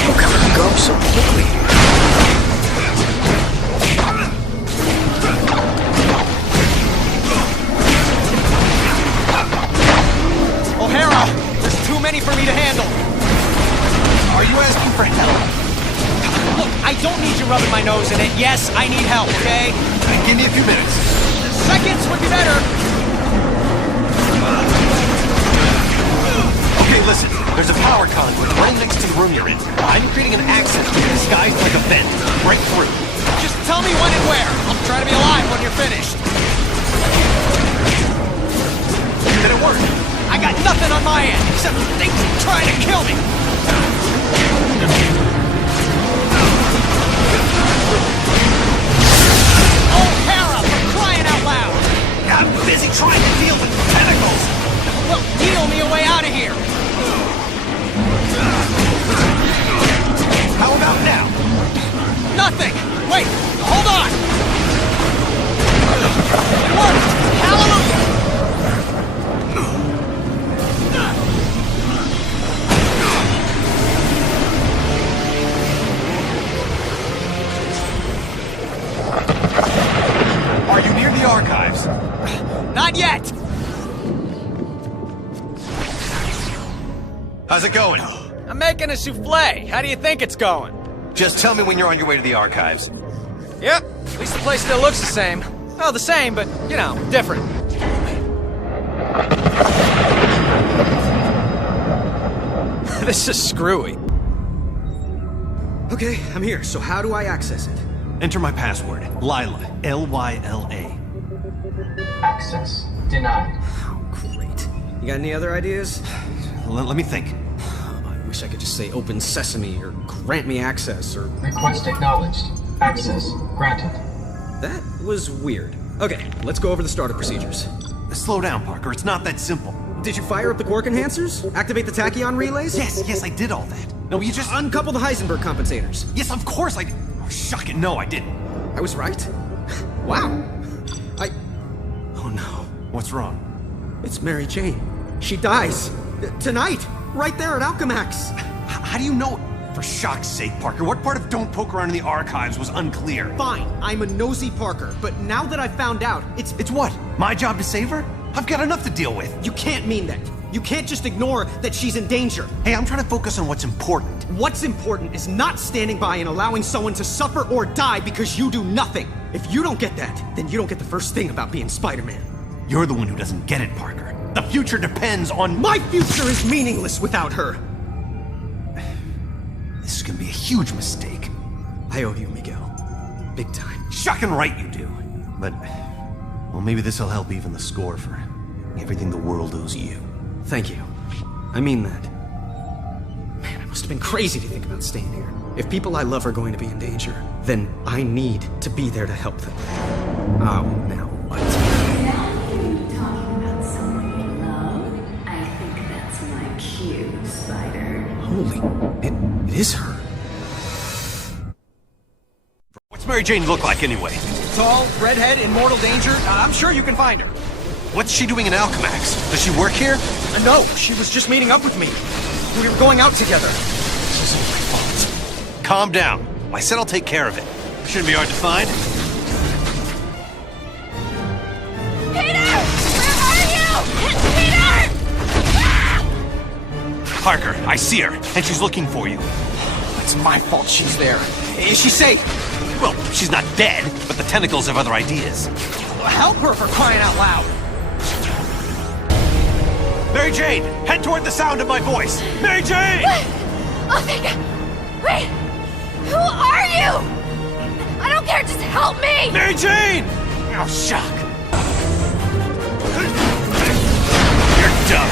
How come it goes so quickly? O'Hara, there's too many for me to handle. Are you asking for help? Look, I don't need you rubbing my nose in it. Yes, I need help, okay? Give me a few minutes. Seconds would be better. Okay, listen. There's a power conduit right next to the room you're in. I'm creating an access door disguised like a vent. Break through. Just tell me when and where. I'll try to be alive when you're finished. Did it work? I got nothing on my end, except things trying to kill me. O'Hara, for crying out loud! I'm busy trying to deal with tentacles. Well, deal me a way out of here. How about now? Nothing. Wait, hold on. It worked. Hallelujah. Are you near the archives? Not yet. How's it going? I'm making a souffle. How do you think it's going? Just tell me when you're on your way to the archives. Yep. At least the place still looks the same. Well, the same, but, you know, different. This is screwy. Okay, I'm here, so how do I access it? Enter my password. Lila. Lyla. Access denied. Oh, great. You got any other ideas? Let me think. I wish I could just say open sesame, or grant me access, or... Request acknowledged. Access granted. That was weird. Okay, let's go over the startup procedures. Slow down, Parker. It's not that simple. Did you fire up the quark enhancers? Activate the tachyon relays? Yes, I did all that. No, you just... Uncouple the Heisenberg compensators. Yes, of course I... Oh, shuck it, no, I didn't. I was right? Wow. Oh no. What's wrong? It's Mary Jane. She dies. Tonight. Right there at Alchemax. How do you know... For shock's sake, Parker, what part of Don't Poke Around in the Archives was unclear? Fine, I'm a nosy Parker, but now that I've found out, it's what? My job to save her? I've got enough to deal with. You can't mean that. You can't just ignore that she's in danger. Hey, I'm trying to focus on what's important. What's important is not standing by and allowing someone to suffer or die because you do nothing. If you don't get that, then you don't get the first thing about being Spider-Man. You're the one who doesn't get it, Parker. The future depends on... My future is meaningless without her. This is gonna be a huge mistake. I owe you, Miguel. Big time. Shocking right you do. But, well, maybe this'll help even the score for everything the world owes you. Thank you. I mean that. Man, I must have been crazy to think about staying here. If people I love are going to be in danger, then I need to be there to help them. Oh, now what? Talking about someone you love? I think that's my cue, Spider. Holy, it is her. What's Mary Jane look like anyway? Tall, redhead, in mortal danger. I'm sure you can find her. What's she doing in Alchemax? Does she work here? No, she was just meeting up with me. We were going out together. This isn't my fault. Calm down. I said I'll take care of it. Shouldn't be hard to find. Peter! Where are you? Peter! Parker, I see her, and she's looking for you. It's my fault she's there. Is she safe? Well, she's not dead, but the tentacles have other ideas. Help her for crying out loud! Mary Jane, head toward the sound of my voice. Mary Jane! Oh, thank God. Wait! Who are you? I don't care, just help me! Mary Jane! Oh, shock. You're done.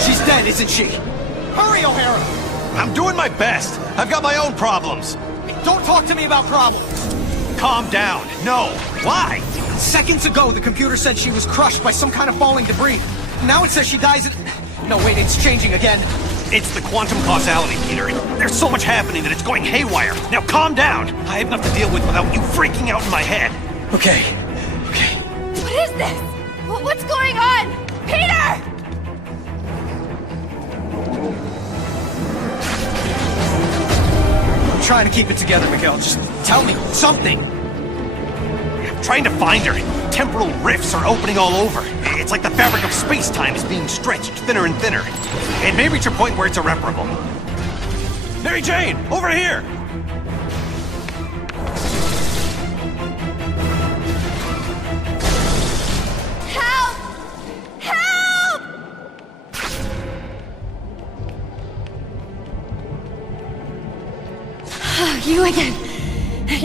She's dead, isn't she? Hurry, O'Hara! I'm doing my best. I've got my own problems. Don't talk to me about problems. Calm down. No. Why? Seconds ago, the computer said she was crushed by some kind of falling debris. Now it says she dies in... No, wait, it's changing again. It's the quantum causality, Peter. There's so much happening that it's going haywire. Now calm down. I have enough to deal with without you freaking out in my head. Okay. What is this? What's going on? Peter! I'm trying to keep it together, Miguel. Just tell me something. I'm trying to find her. Temporal rifts are opening all over. It's like the fabric of space-time is being stretched thinner and thinner. It may reach a point where it's irreparable. Mary Jane, over here! Help! Help! You again.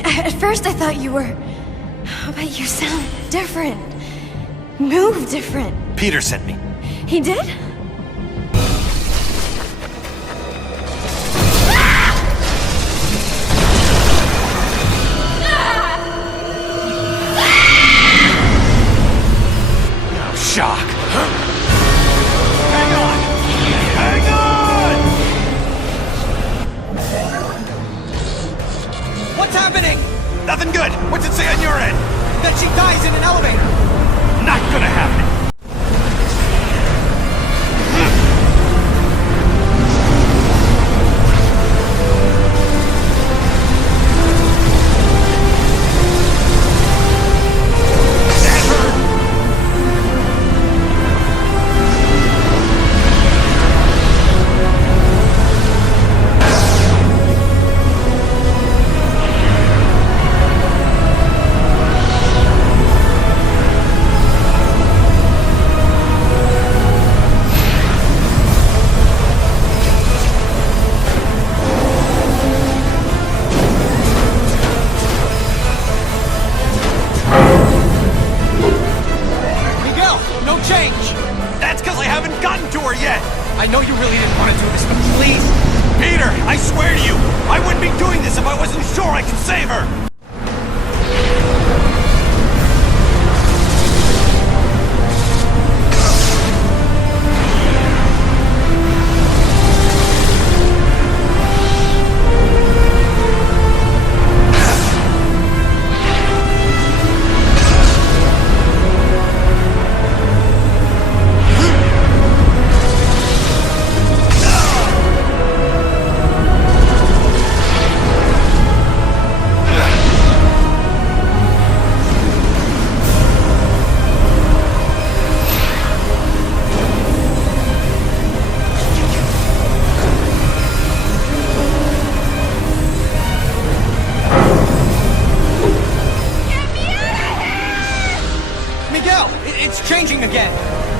At first I thought you were... But you sound different. Move different. Peter sent me. He did? Oh, shock. Hang on! Hang on! What's happening? Nothing good. What's it say on your end? That she dies in an elevator. Not gonna happen. dead! I know you really didn't want to do this, but please! Peter, I swear to you, I wouldn't be doing this if I wasn't sure I could save her! It's changing again.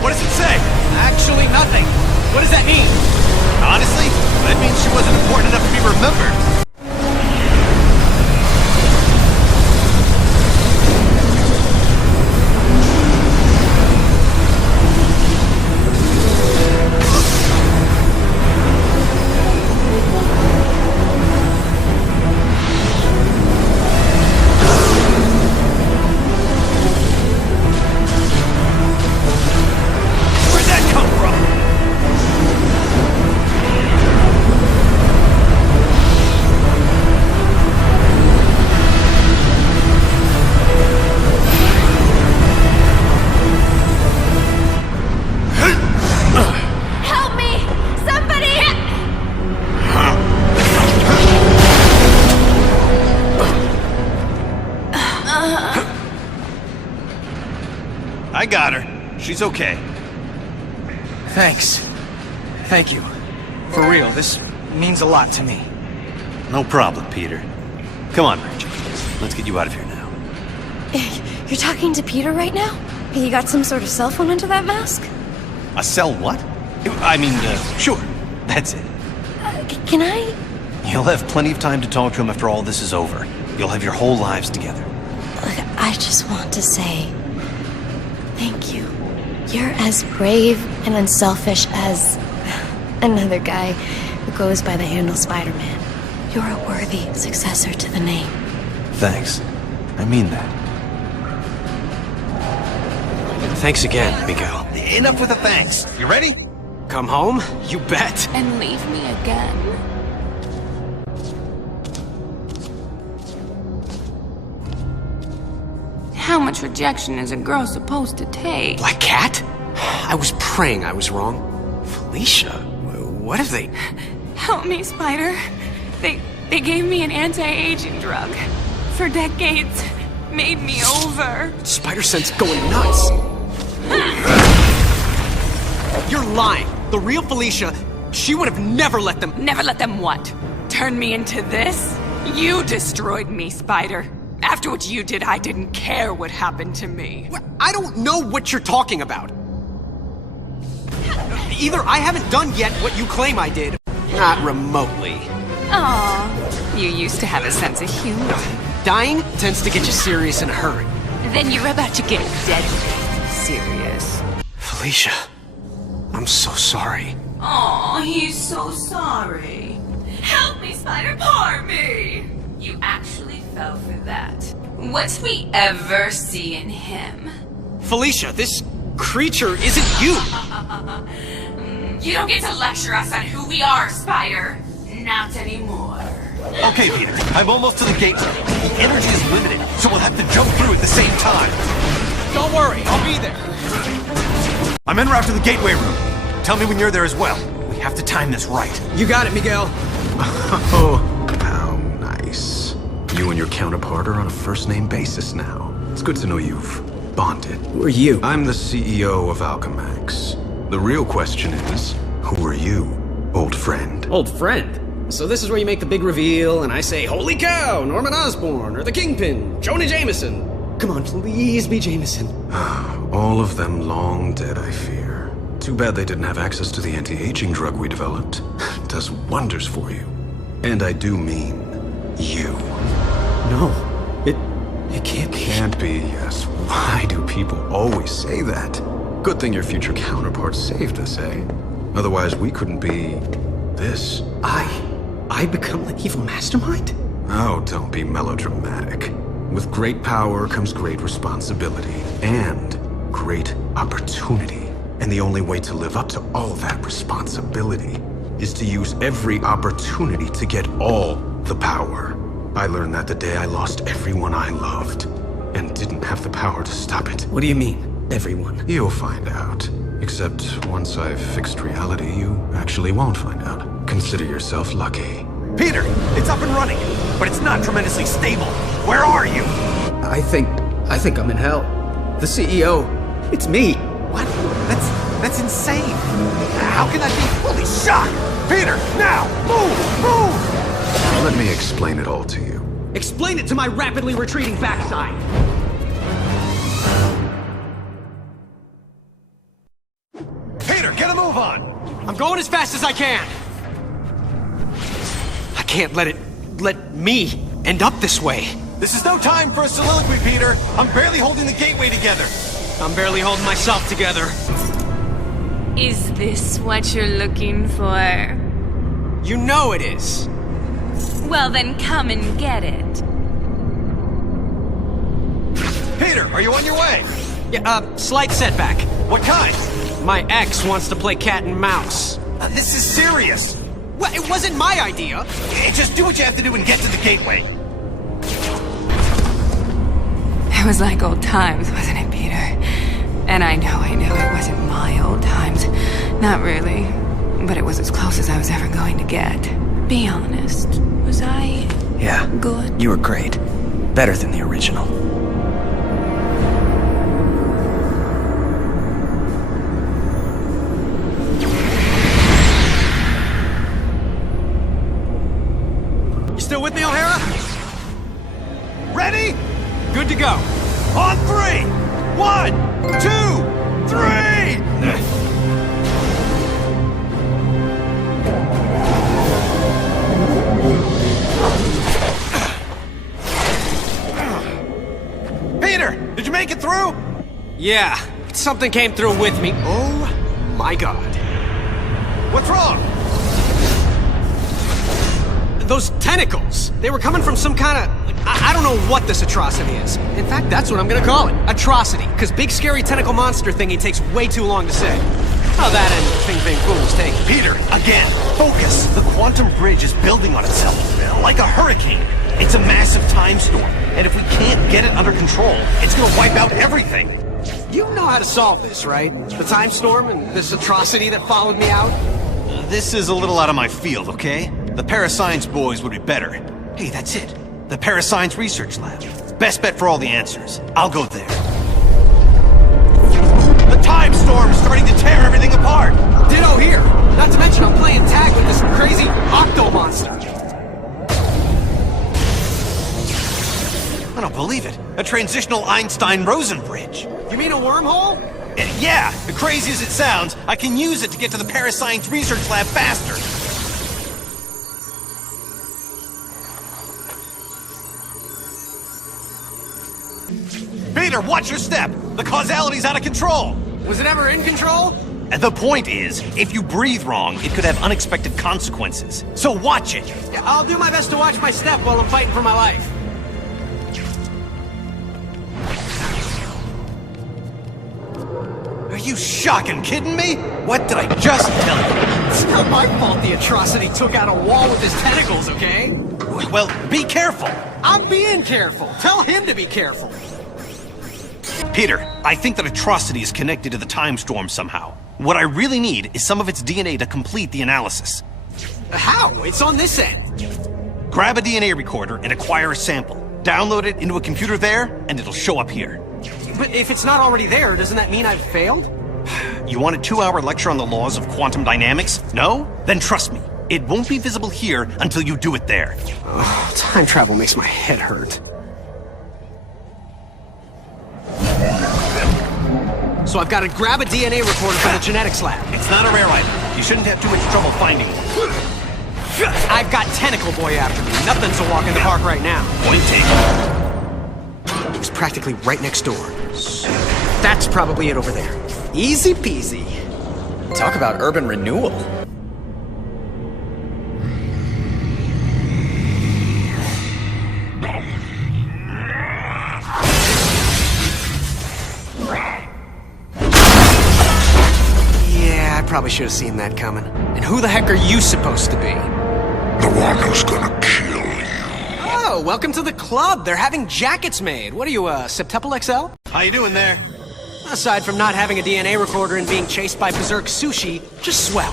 What does it say? Actually, nothing. What does that mean? Honestly, that means she wasn't important enough to be remembered. I got her. She's okay. Thanks. Thank you. For real, this means a lot to me. No problem, Peter. Come on, Rachel. Let's get you out of here now. You're talking to Peter right now? You got some sort of cell phone under that mask? A cell what? I mean, sure. That's it. Can I? You'll have plenty of time to talk to him after all this is over. You'll have your whole lives together. Look, I just want to say thank you. You're as brave and unselfish as another guy who goes by the handle Spider-Man. You're a worthy successor to the name. Thanks. I mean that. Thanks again, Miguel. Enough with the thanks. You ready? Come home? You bet. And leave me again. How much rejection is a girl supposed to take? Black Cat? I was praying I was wrong. Felicia, what if they... Help me, Spider. They gave me an anti-aging drug. For decades. Made me over. Spider sense going nuts. You're lying. The real Felicia, she would have never let them... Never let them what? Turn me into this? You destroyed me, Spider. After what you did, I didn't care what happened to me. I don't know what you're talking about. Either I haven't done yet what you claim I did, not remotely. Aw, you used to have a sense of humor. Dying tends to get you serious in a hurry. Then you're about to get deadly serious. Felicia, I'm so sorry. Aw, he's so sorry. Help me, Spider, poor me! You actually fell for that. What'd we ever see in him? Felicia, this creature isn't you! You don't get to lecture us on who we are, Spider. Not anymore. Okay, Peter. I'm almost to the gateway. The energy is limited, so we'll have to jump through at the same time. Don't worry, I'll be there. I'm en route to the gateway room. Tell me when you're there as well. We have to time this right. You got it, Miguel. Oh, how nice. You and your counterpart are on a first-name basis now. It's good to know you've bonded. Who are you? I'm the CEO of Alchemax. The real question is, who are you, old friend? Old friend? So this is where you make the big reveal, and I say, holy cow, Norman Osborn, or the Kingpin, Jonah Jameson. Come on, please be Jameson. All of them long dead, I fear. Too bad they didn't have access to the anti-aging drug we developed. It does wonders for you. And I do mean you. No, it can't be. Can't be, yes. Why do people always say that? Good thing your future counterpart saved us, eh? Otherwise, we couldn't be... this. I become the evil mastermind? Oh, don't be melodramatic. With great power comes great responsibility. And great opportunity. And the only way to live up to all that responsibility is to use every opportunity to get all the power. I learned that the day I lost everyone I loved, and didn't have the power to stop it. What do you mean, everyone? You'll find out. Except once I've fixed reality, you actually won't find out. Consider yourself lucky. Peter, it's up and running, but it's not tremendously stable. Where are you? I think I'm in hell. The CEO, it's me. What? That's insane. How can that be? Holy shock! Peter, now! Move! Let me explain it all to you. Explain it to my rapidly retreating backside. Peter, get a move on! I'm going as fast as I can. I can't let me end up this way. This is no time for a soliloquy, Peter. I'm barely holding the gateway together. I'm barely holding myself together. Is this what you're looking for? You know it is. Well, then come and get it. Peter, are you on your way? Yeah, slight setback. What kind? My ex wants to play cat and mouse. This is serious. Well, it wasn't my idea. Just do what you have to do and get to the gateway. It was like old times, wasn't it, Peter? And I know it wasn't my old times. Not really. But it was as close as I was ever going to get. Be honest. Was I... Yeah. Good? You were great. Better than the original. You still with me, O'Hara? Ready? Good to go. On 3! 1, 2, 3! Peter, did you make it through? Yeah, something came through with me. Oh my god. What's wrong? Those tentacles, they were coming from some kind of... I don't know what this atrocity is. In fact, that's what I'm gonna call it. Atrocity. Because big scary tentacle monster thingy takes way too long to say. Oh, that and Fing Fang Fool's take. Peter, again, focus. The quantum bridge is building on itself, like a hurricane. It's a massive time storm, and if we can't get it under control, it's gonna wipe out everything. You know how to solve this, right? The time storm and this atrocity that followed me out? This is a little out of my field, okay? The Parascience boys would be better. Hey, that's it. The Parascience Research Lab. Best bet for all the answers. I'll go there. The time storm's starting to tear everything apart! Ditto here! Not to mention I'm playing tag with this crazy octo monster. I don't believe it. A transitional Einstein-Rosen bridge. You mean a wormhole? Yeah, crazy as it sounds, I can use it to get to the Parascience Research Lab faster. Peter, watch your step! The causality's out of control! Was it ever in control? And the point is, if you breathe wrong, it could have unexpected consequences. So watch it! Yeah, I'll do my best to watch my step while I'm fighting for my life. Are you shocking kidding me? What did I just tell you? It's not my fault the atrocity took out a wall with his tentacles, okay? Well, be careful! I'm being careful! Tell him to be careful! Peter, I think that atrocity is connected to the time storm somehow. What I really need is some of its DNA to complete the analysis. How? It's on this end. Grab a DNA recorder and acquire a sample. Download it into a computer there, and it'll show up here. But if it's not already there, doesn't that mean I've failed? You want a 2-hour lecture on the laws of quantum dynamics? No? Then trust me, it won't be visible here until you do it there. Oh, time travel makes my head hurt. So I've got to grab a DNA recorder from the genetics lab. It's not a rare item. You shouldn't have too much trouble finding one. I've got Tentacle Boy after me. Nothing's a walk in the park right now. Point taken. He was practically right next door. So that's probably it over there. Easy peasy. Talk about urban renewal. Yeah, I probably should have seen that coming. And who the heck are you supposed to be? The one who's gonna kill you. Oh, welcome to the club. They're having jackets made. What are you, Septuple XL? How you doing there? Aside from not having a DNA recorder and being chased by berserk sushi, just swell.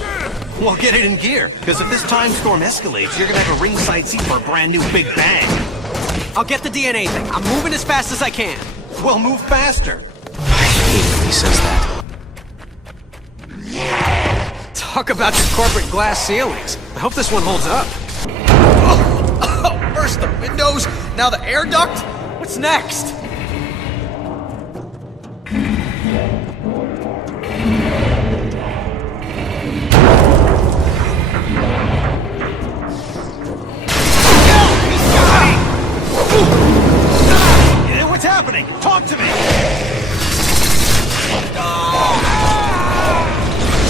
Well, get it in gear, because if this time storm escalates, you're gonna have a ringside seat for a brand new Big Bang. I'll get the DNA thing. I'm moving as fast as I can. Well, move faster. I hate when he says that. Talk about your corporate glass ceilings. I hope this one holds up. Oh, first the windows, now the air duct? What's next? What's happening? Talk to me!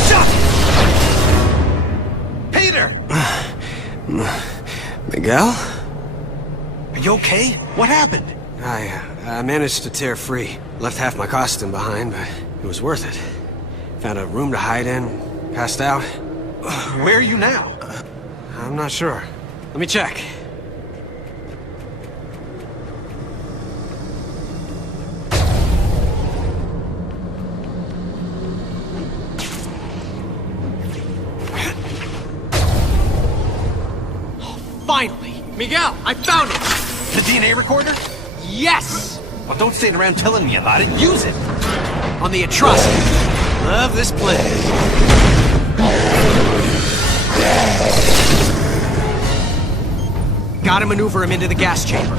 Shut! Peter! Miguel? Are you okay? What happened? I managed to tear free. Left half my costume behind, but it was worth it. Found a room to hide in, passed out. Where are you now? I'm not sure. Let me check. Finally! Miguel, I found it! The DNA recorder? Yes! Well, don't stand around telling me about it. Use it! On the atrocity. Love this place. Gotta maneuver him into the gas chamber.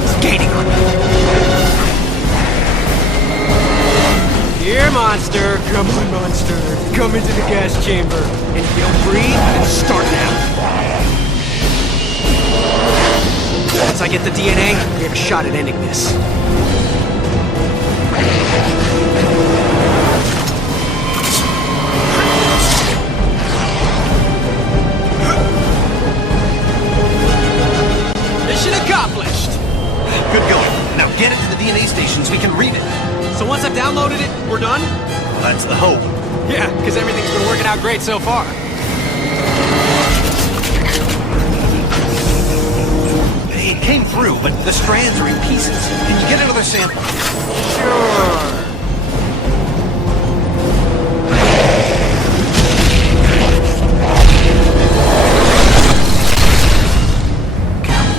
He's gaining on me. Here, monster. Come on, monster. Come into the gas chamber. And if you don't breathe, then start now. Once I get the DNA, we have a shot at ending this. Mission accomplished! Good going. Now get it to the DNA station so we can read it. So once I've downloaded it, we're done? Well, that's the hope. Yeah, because everything's been working out great so far. It came through, but the strands are in pieces. Can you get another sample? Sure.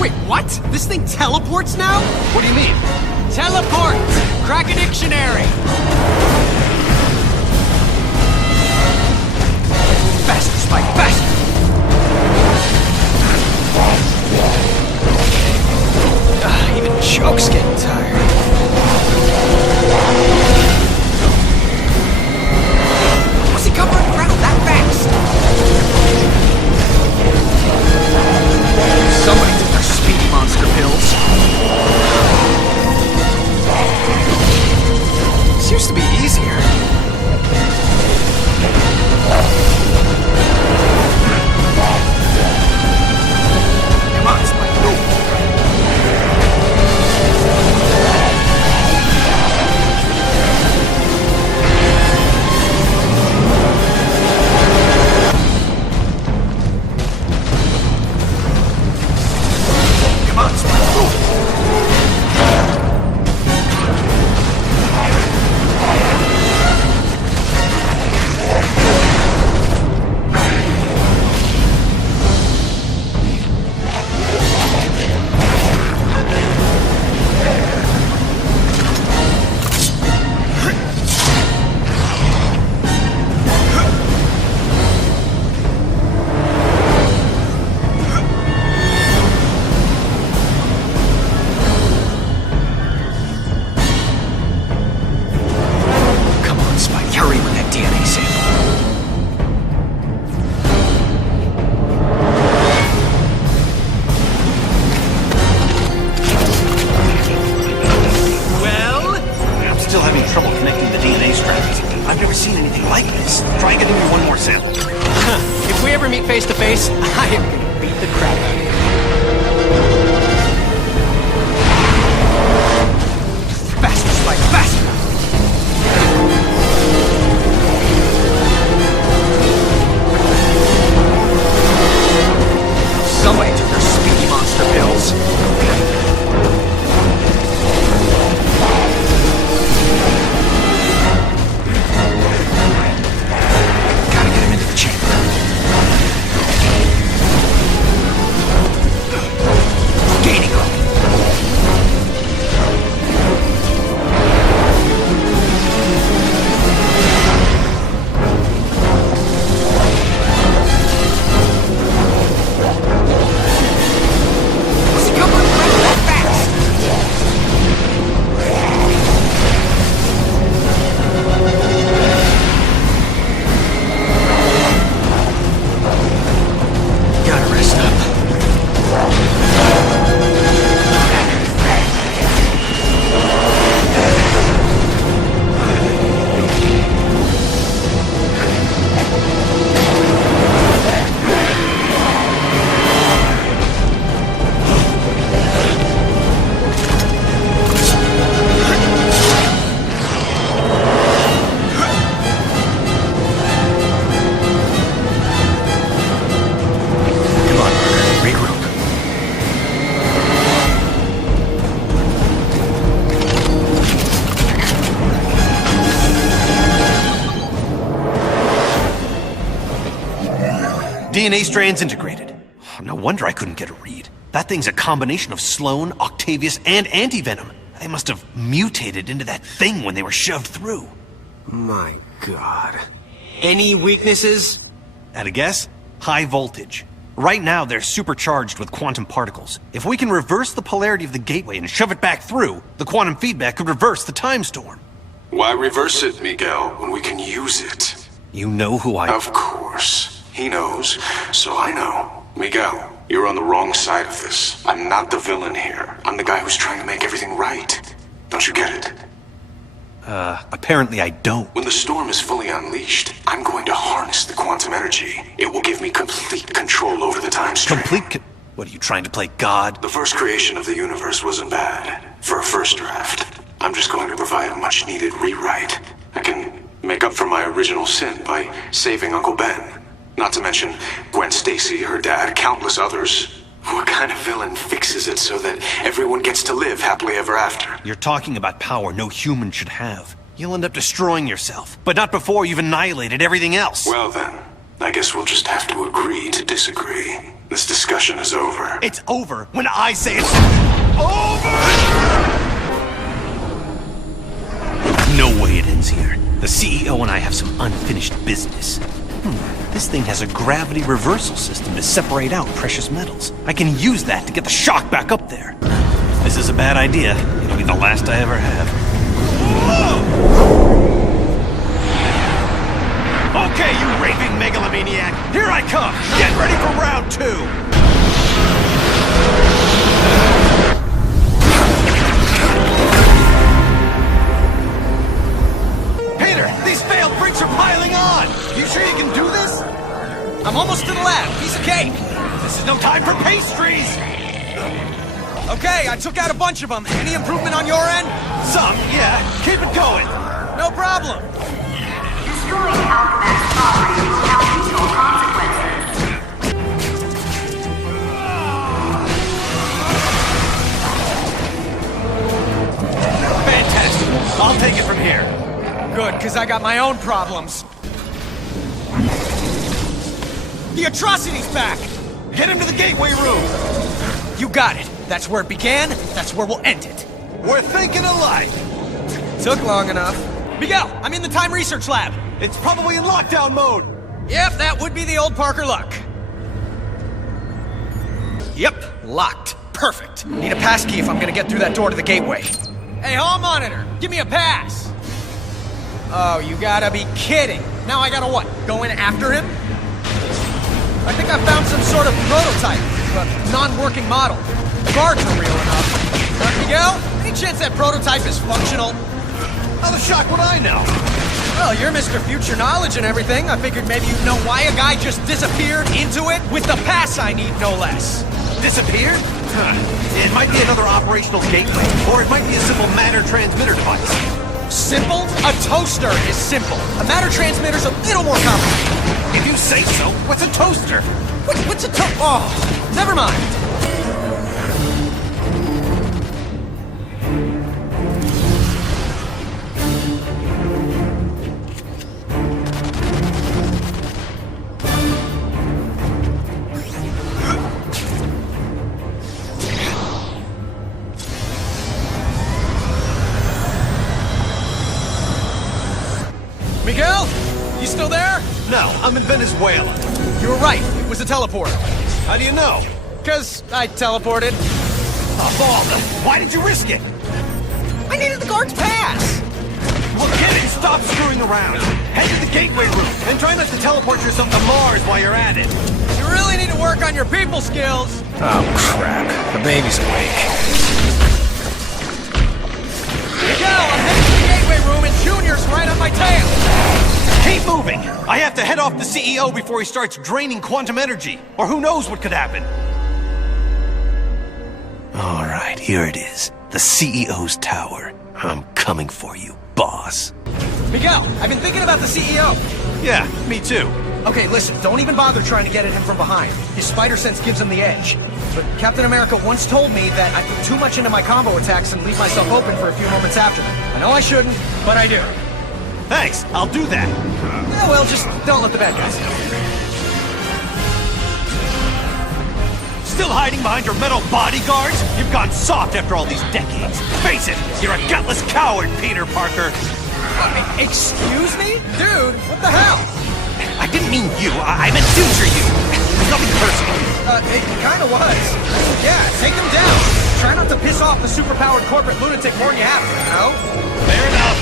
Wait, what? This thing teleports now? What do you mean? Teleport! Crack a dictionary! Faster, Spike, faster! Even Joke's getting tired. What's he covering ground that fast? Somebody took their speedy monster pills. This used to be easier. Come on, Spike, move. Come on, Spike, move. while connecting the DNA strands. I've never seen anything like this. Try getting me one more sample. If we ever meet face to face, I am gonna beat the crap out of you. Faster, Spider, faster! Somebody took their speedy monster pills. Gotta get him into the chamber. Gaining ground. DNA strands integrated. No wonder I couldn't get a read. That thing's a combination of Sloan, Octavius, and Antivenom. They must have mutated into that thing when they were shoved through. My God. Any weaknesses? At a guess? High voltage. Right now, they're supercharged with quantum particles. If we can reverse the polarity of the gateway and shove it back through, the quantum feedback could reverse the time storm. Why reverse it, Miguel, when we can use it? You know who I... Of course. He knows, so I know. Miguel, you're on the wrong side of this. I'm not the villain here. I'm the guy who's trying to make everything right. Don't you get it? Apparently I don't. When the storm is fully unleashed, I'm going to harness the quantum energy. It will give me complete control over the time stream. What, are you trying to play God? The first creation of the universe wasn't bad. For a first draft, I'm just going to provide a much-needed rewrite. I can make up for my original sin by saving Uncle Ben. Not to mention Gwen Stacy, her dad, countless others. What kind of villain fixes it so that everyone gets to live happily ever after? You're talking about power no human should have. You'll end up destroying yourself, but not before you've annihilated everything else. Well then, I guess we'll just have to agree to disagree. This discussion is over. It's over when I say it's over! No way it ends here. The CEO and I have some unfinished business. This thing has a gravity reversal system to separate out precious metals. I can use that to get the shock back up there. If this is a bad idea, it'll be the last I ever have. Okay, you raving megalomaniac, here I come! Get ready for round 2! These failed bricks are piling on! You sure you can do this? I'm almost to the lab. Piece of cake. This is no time for pastries! Okay, I took out a bunch of them. Any improvement on your end? Some, yeah. Keep it going. No problem. Destroying Alchemist property will have lethal consequences. Fantastic. I'll take it from here. Good, because I got my own problems. The atrocity's back! Get him to the gateway room! You got it. That's where it began, that's where we'll end it. We're thinking alike! Took long enough. Miguel, I'm in the time research lab. It's probably in lockdown mode! Yep, that would be the old Parker luck. Yep, locked. Perfect. Need a passkey if I'm gonna get through that door to the gateway. Hey, hall monitor, give me a pass! Oh, you gotta be kidding. Now I gotta what, go in after him? I think I found some sort of prototype, a non-working model. The guards are real enough. Miguel, any chance that prototype is functional? How the shock would I know? Well, you're Mr. Future Knowledge and everything. I figured maybe you'd know why a guy just disappeared into it with the pass I need, no less. Disappeared? Huh. It might be another operational gateway, or it might be a simple matter transmitter device. Simple? A toaster is simple. A matter transmitter's a little more complicated. If you say so, what's a toaster? What's a Oh, never mind. Miguel? You still there? No, I'm in Venezuela. You were right. It was a teleporter. How do you know? 'Cause I teleported. Oh, Balda, why did you risk it? I needed the guard's pass. Well, get it and stop screwing around. Head to the gateway room and try not to teleport yourself to Mars while you're at it. You really need to work on your people skills. Oh, crap. The baby's awake. Miguel, I'm heading to the gateway room and Junior's right on my tail. Keep moving! I have to head off the CEO before he starts draining quantum energy, or who knows what could happen. All right, here it is. The CEO's tower. I'm coming for you, boss. Miguel, I've been thinking about the CEO. Yeah, me too. Okay, listen, don't even bother trying to get at him from behind. His spider sense gives him the edge. But Captain America once told me that I put too much into my combo attacks and leave myself open for a few moments after them. I know I shouldn't, but I do. Thanks, I'll do that. Yeah, well, just don't let the bad guys know. Still hiding behind your metal bodyguards? You've gone soft after all these decades. Face it, you're a gutless coward, Peter Parker. Excuse me? Dude, what the hell? I didn't mean you, I meant future you. It's nothing personal. It kinda was. Yeah, take them down. Try not to piss off the superpowered corporate lunatic more than you have to, you know? Fair enough.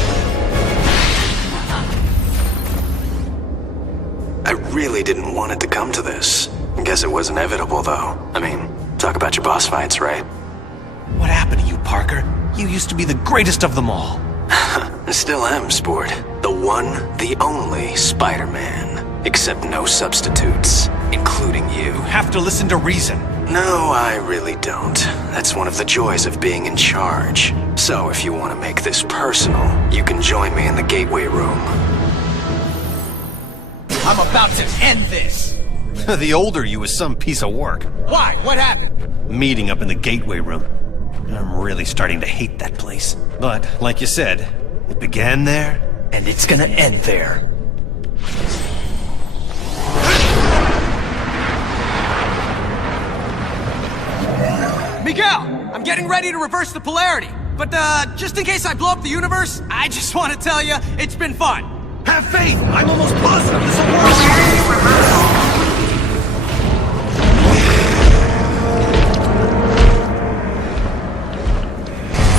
I really didn't want it to come to this. Guess it was inevitable, though. I mean, talk about your boss fights, right? What happened to you, Parker? You used to be the greatest of them all. I still am, Sport. The one, the only Spider-Man. Except no substitutes, including you. You have to listen to reason. No, I really don't. That's one of the joys of being in charge. So if you want to make this personal, you can join me in the gateway room. I'm about to end this. The older you is some piece of work. Why? What happened? Meeting up in the gateway room. I'm really starting to hate that place. But, like you said, it began there, and it's gonna end there. Miguel, I'm getting ready to reverse the polarity. But, just in case I blow up the universe, I just want to tell you, it's been fun. Have faith! I'm almost positive this will work!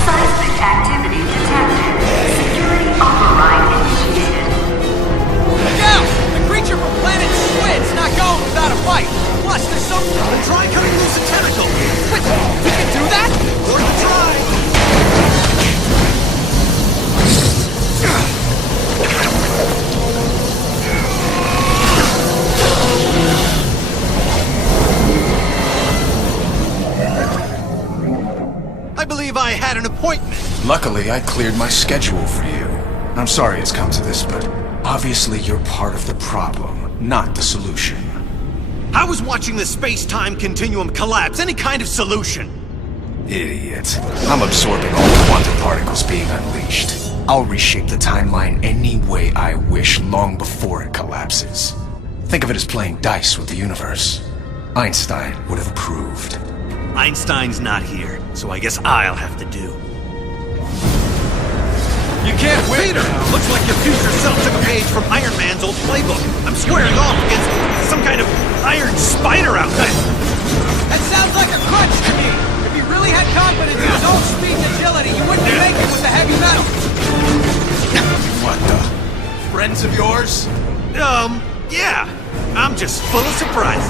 Seismic activity detected. Security override initiated. Miguel, the creature from planet Squid's not going without a fight. Plus, there's some... Then try cutting loose a tentacle! Wait, we can do that? Worth a try! I believe I had an appointment. Luckily, I cleared my schedule for you. I'm sorry it's come to this, but obviously you're part of the problem, not the solution. How is watching the space-time continuum collapse any kind of solution? Idiot. I'm absorbing all the wonder particles being unleashed. I'll reshape the timeline any way I wish long before it collapses. Think of it as playing dice with the universe. Einstein would have approved. Einstein's not here, so I guess I'll have to do. You can't win. Peter, looks like your future self took a page from Iron Man's old playbook. I'm squaring off against some kind of iron spider outfit. That sounds like a crutch to me. If you really had confidence in his own speed and agility, you wouldn't be making with the heavy metal. What the? Friends of yours? Yeah. I'm just full of surprises.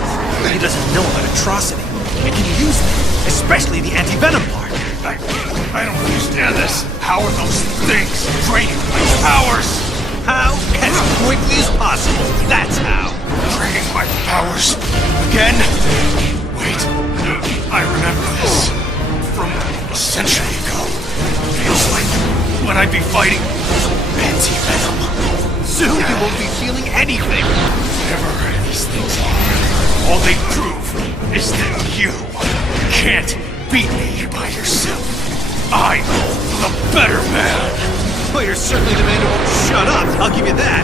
He doesn't know about atrocity. He can use them, especially the anti-venom part. I don't understand this. How are those things draining my powers? How? As quickly as possible. That's how. Draining my powers? Again? Wait. I remember this. From a century ago. Feels like when I'd be fighting anti-venom. Soon you won't be feeling anything. Whatever these things are, all they prove is that you can't beat me by yourself. I'm the better man. Well, you're certainly the man who won't shut up. I'll give you that.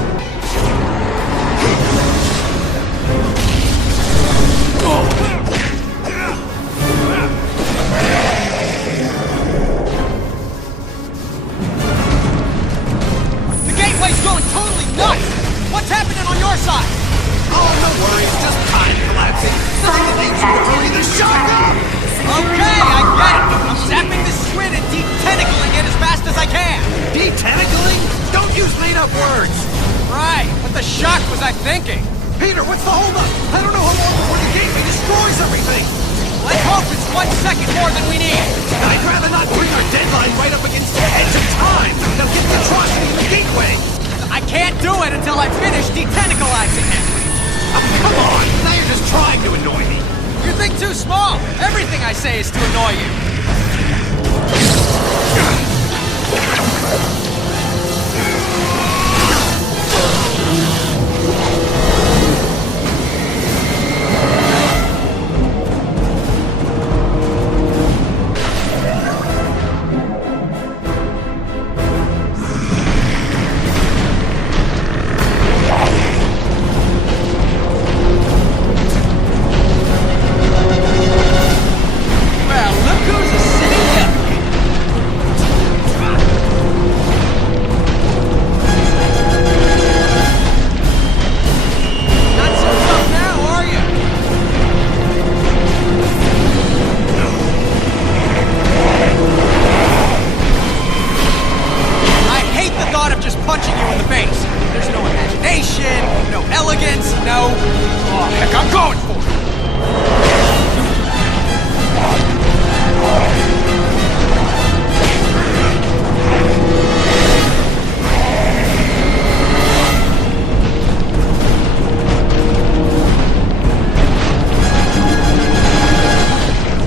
The gateway's going totally nuts! What's happening on your side? Oh, no worries. Just time collapsing. Nothing that needs you to hurry the shock up! Okay, I get it. I'm zapping this squid and detentacling it as fast as I can. Detentacling? Don't use made-up words. Right. What the shock was I thinking? Peter, what's the holdup? I don't know how long before the gateway destroys everything. Let's hope it's 1 second more than we need. I'd rather not bring our deadline right up against the edge of time. They'll get the atrocity in the gateway. I can't do it until I finish detentacalizing him. Oh, come on. Now you're just trying to annoy me. You think too small. Everything I say is to annoy you. Well, look who's a sitting duck. Not so tough now, are you? I hate the thought of just punching you in the face. There's no imagination, no elegance, no... Oh, heck, I'm going for it!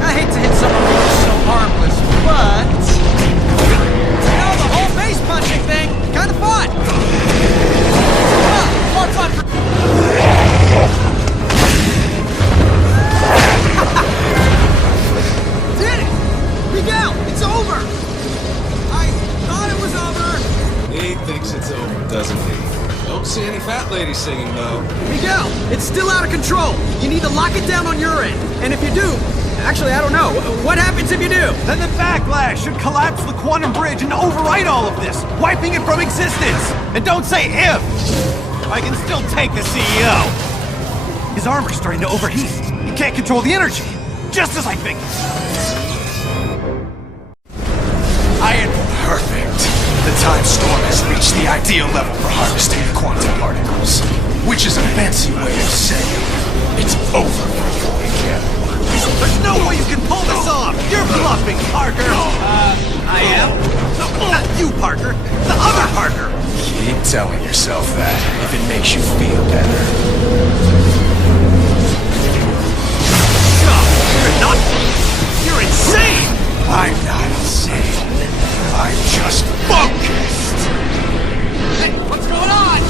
I hate to hit someone who's so harmless, but... You know, the whole face punching thing, kind of fun! Well, more fun for... Did it! Miguel, it's over! I thought it was over! He thinks it's over, doesn't he? Don't see any fat lady singing, though. Miguel, it's still out of control. You need to lock it down on your end. And if you do... Actually, I don't know. What happens if you do? Then the backlash should collapse the quantum bridge and overwrite all of this, wiping it from existence. And don't say if. I can still take the CEO. His armor's starting to overheat. He can't control the energy. Just as I figured. I am perfect. The time storm has reached the ideal level for harvesting quantum particles, which is a fancy way of saying it's over for you again. There's no way you can pull this off! You're bluffing, Parker! I am? No, not you, Parker! The other Parker! Keep telling yourself that, if it makes you feel better. Stop! You're not... You're insane! I'm not insane. I'm just focused! Hey, what's going on?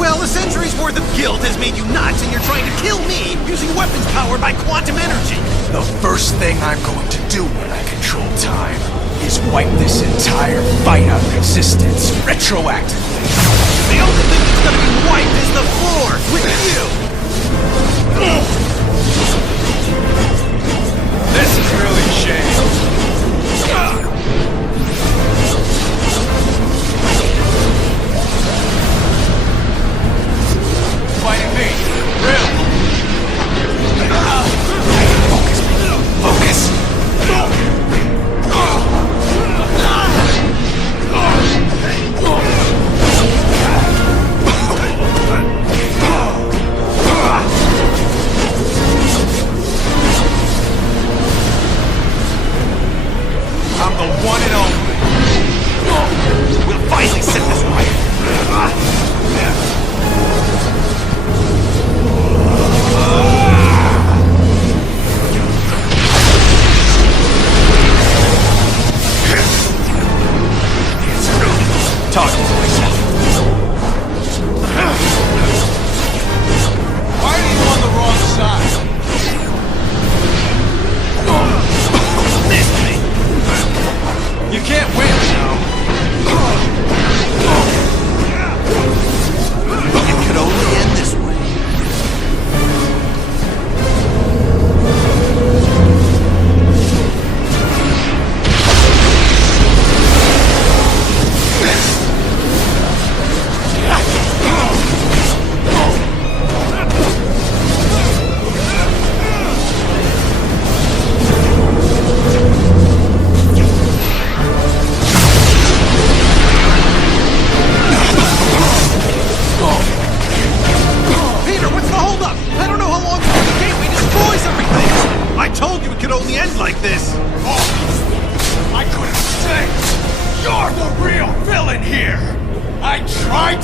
Well, a century's worth of guilt has made you nuts, and you're trying to kill me using weapons powered by quantum energy! The first thing I'm going to do when I control time is wipe this entire fight out of existence retroactively. The only thing that's gonna be wiped is the floor, with you! This is really a shame. Fighting me, really? Focus.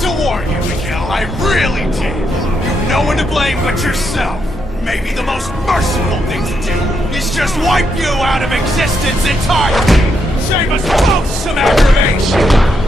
to warn you, Miguel. I really did. You've no one to blame but yourself. Maybe the most merciful thing to do is just wipe you out of existence entirely. Save us both some aggravation.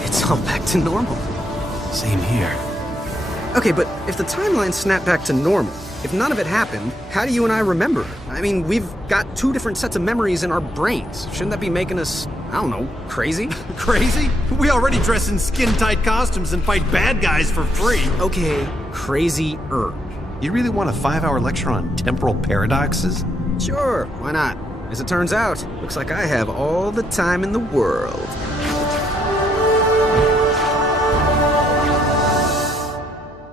It's all back to normal. Same here. Okay, but if the timeline snapped back to normal, if none of it happened, how do you and I remember it? I mean, we've got two different sets of memories in our brains. Shouldn't that be making us, I don't know, crazy? Crazy? We already dress in skin-tight costumes and fight bad guys for free. Okay, crazy-er. You really want a 5-hour lecture on temporal paradoxes? Sure, why not? As it turns out, looks like I have all the time in the world.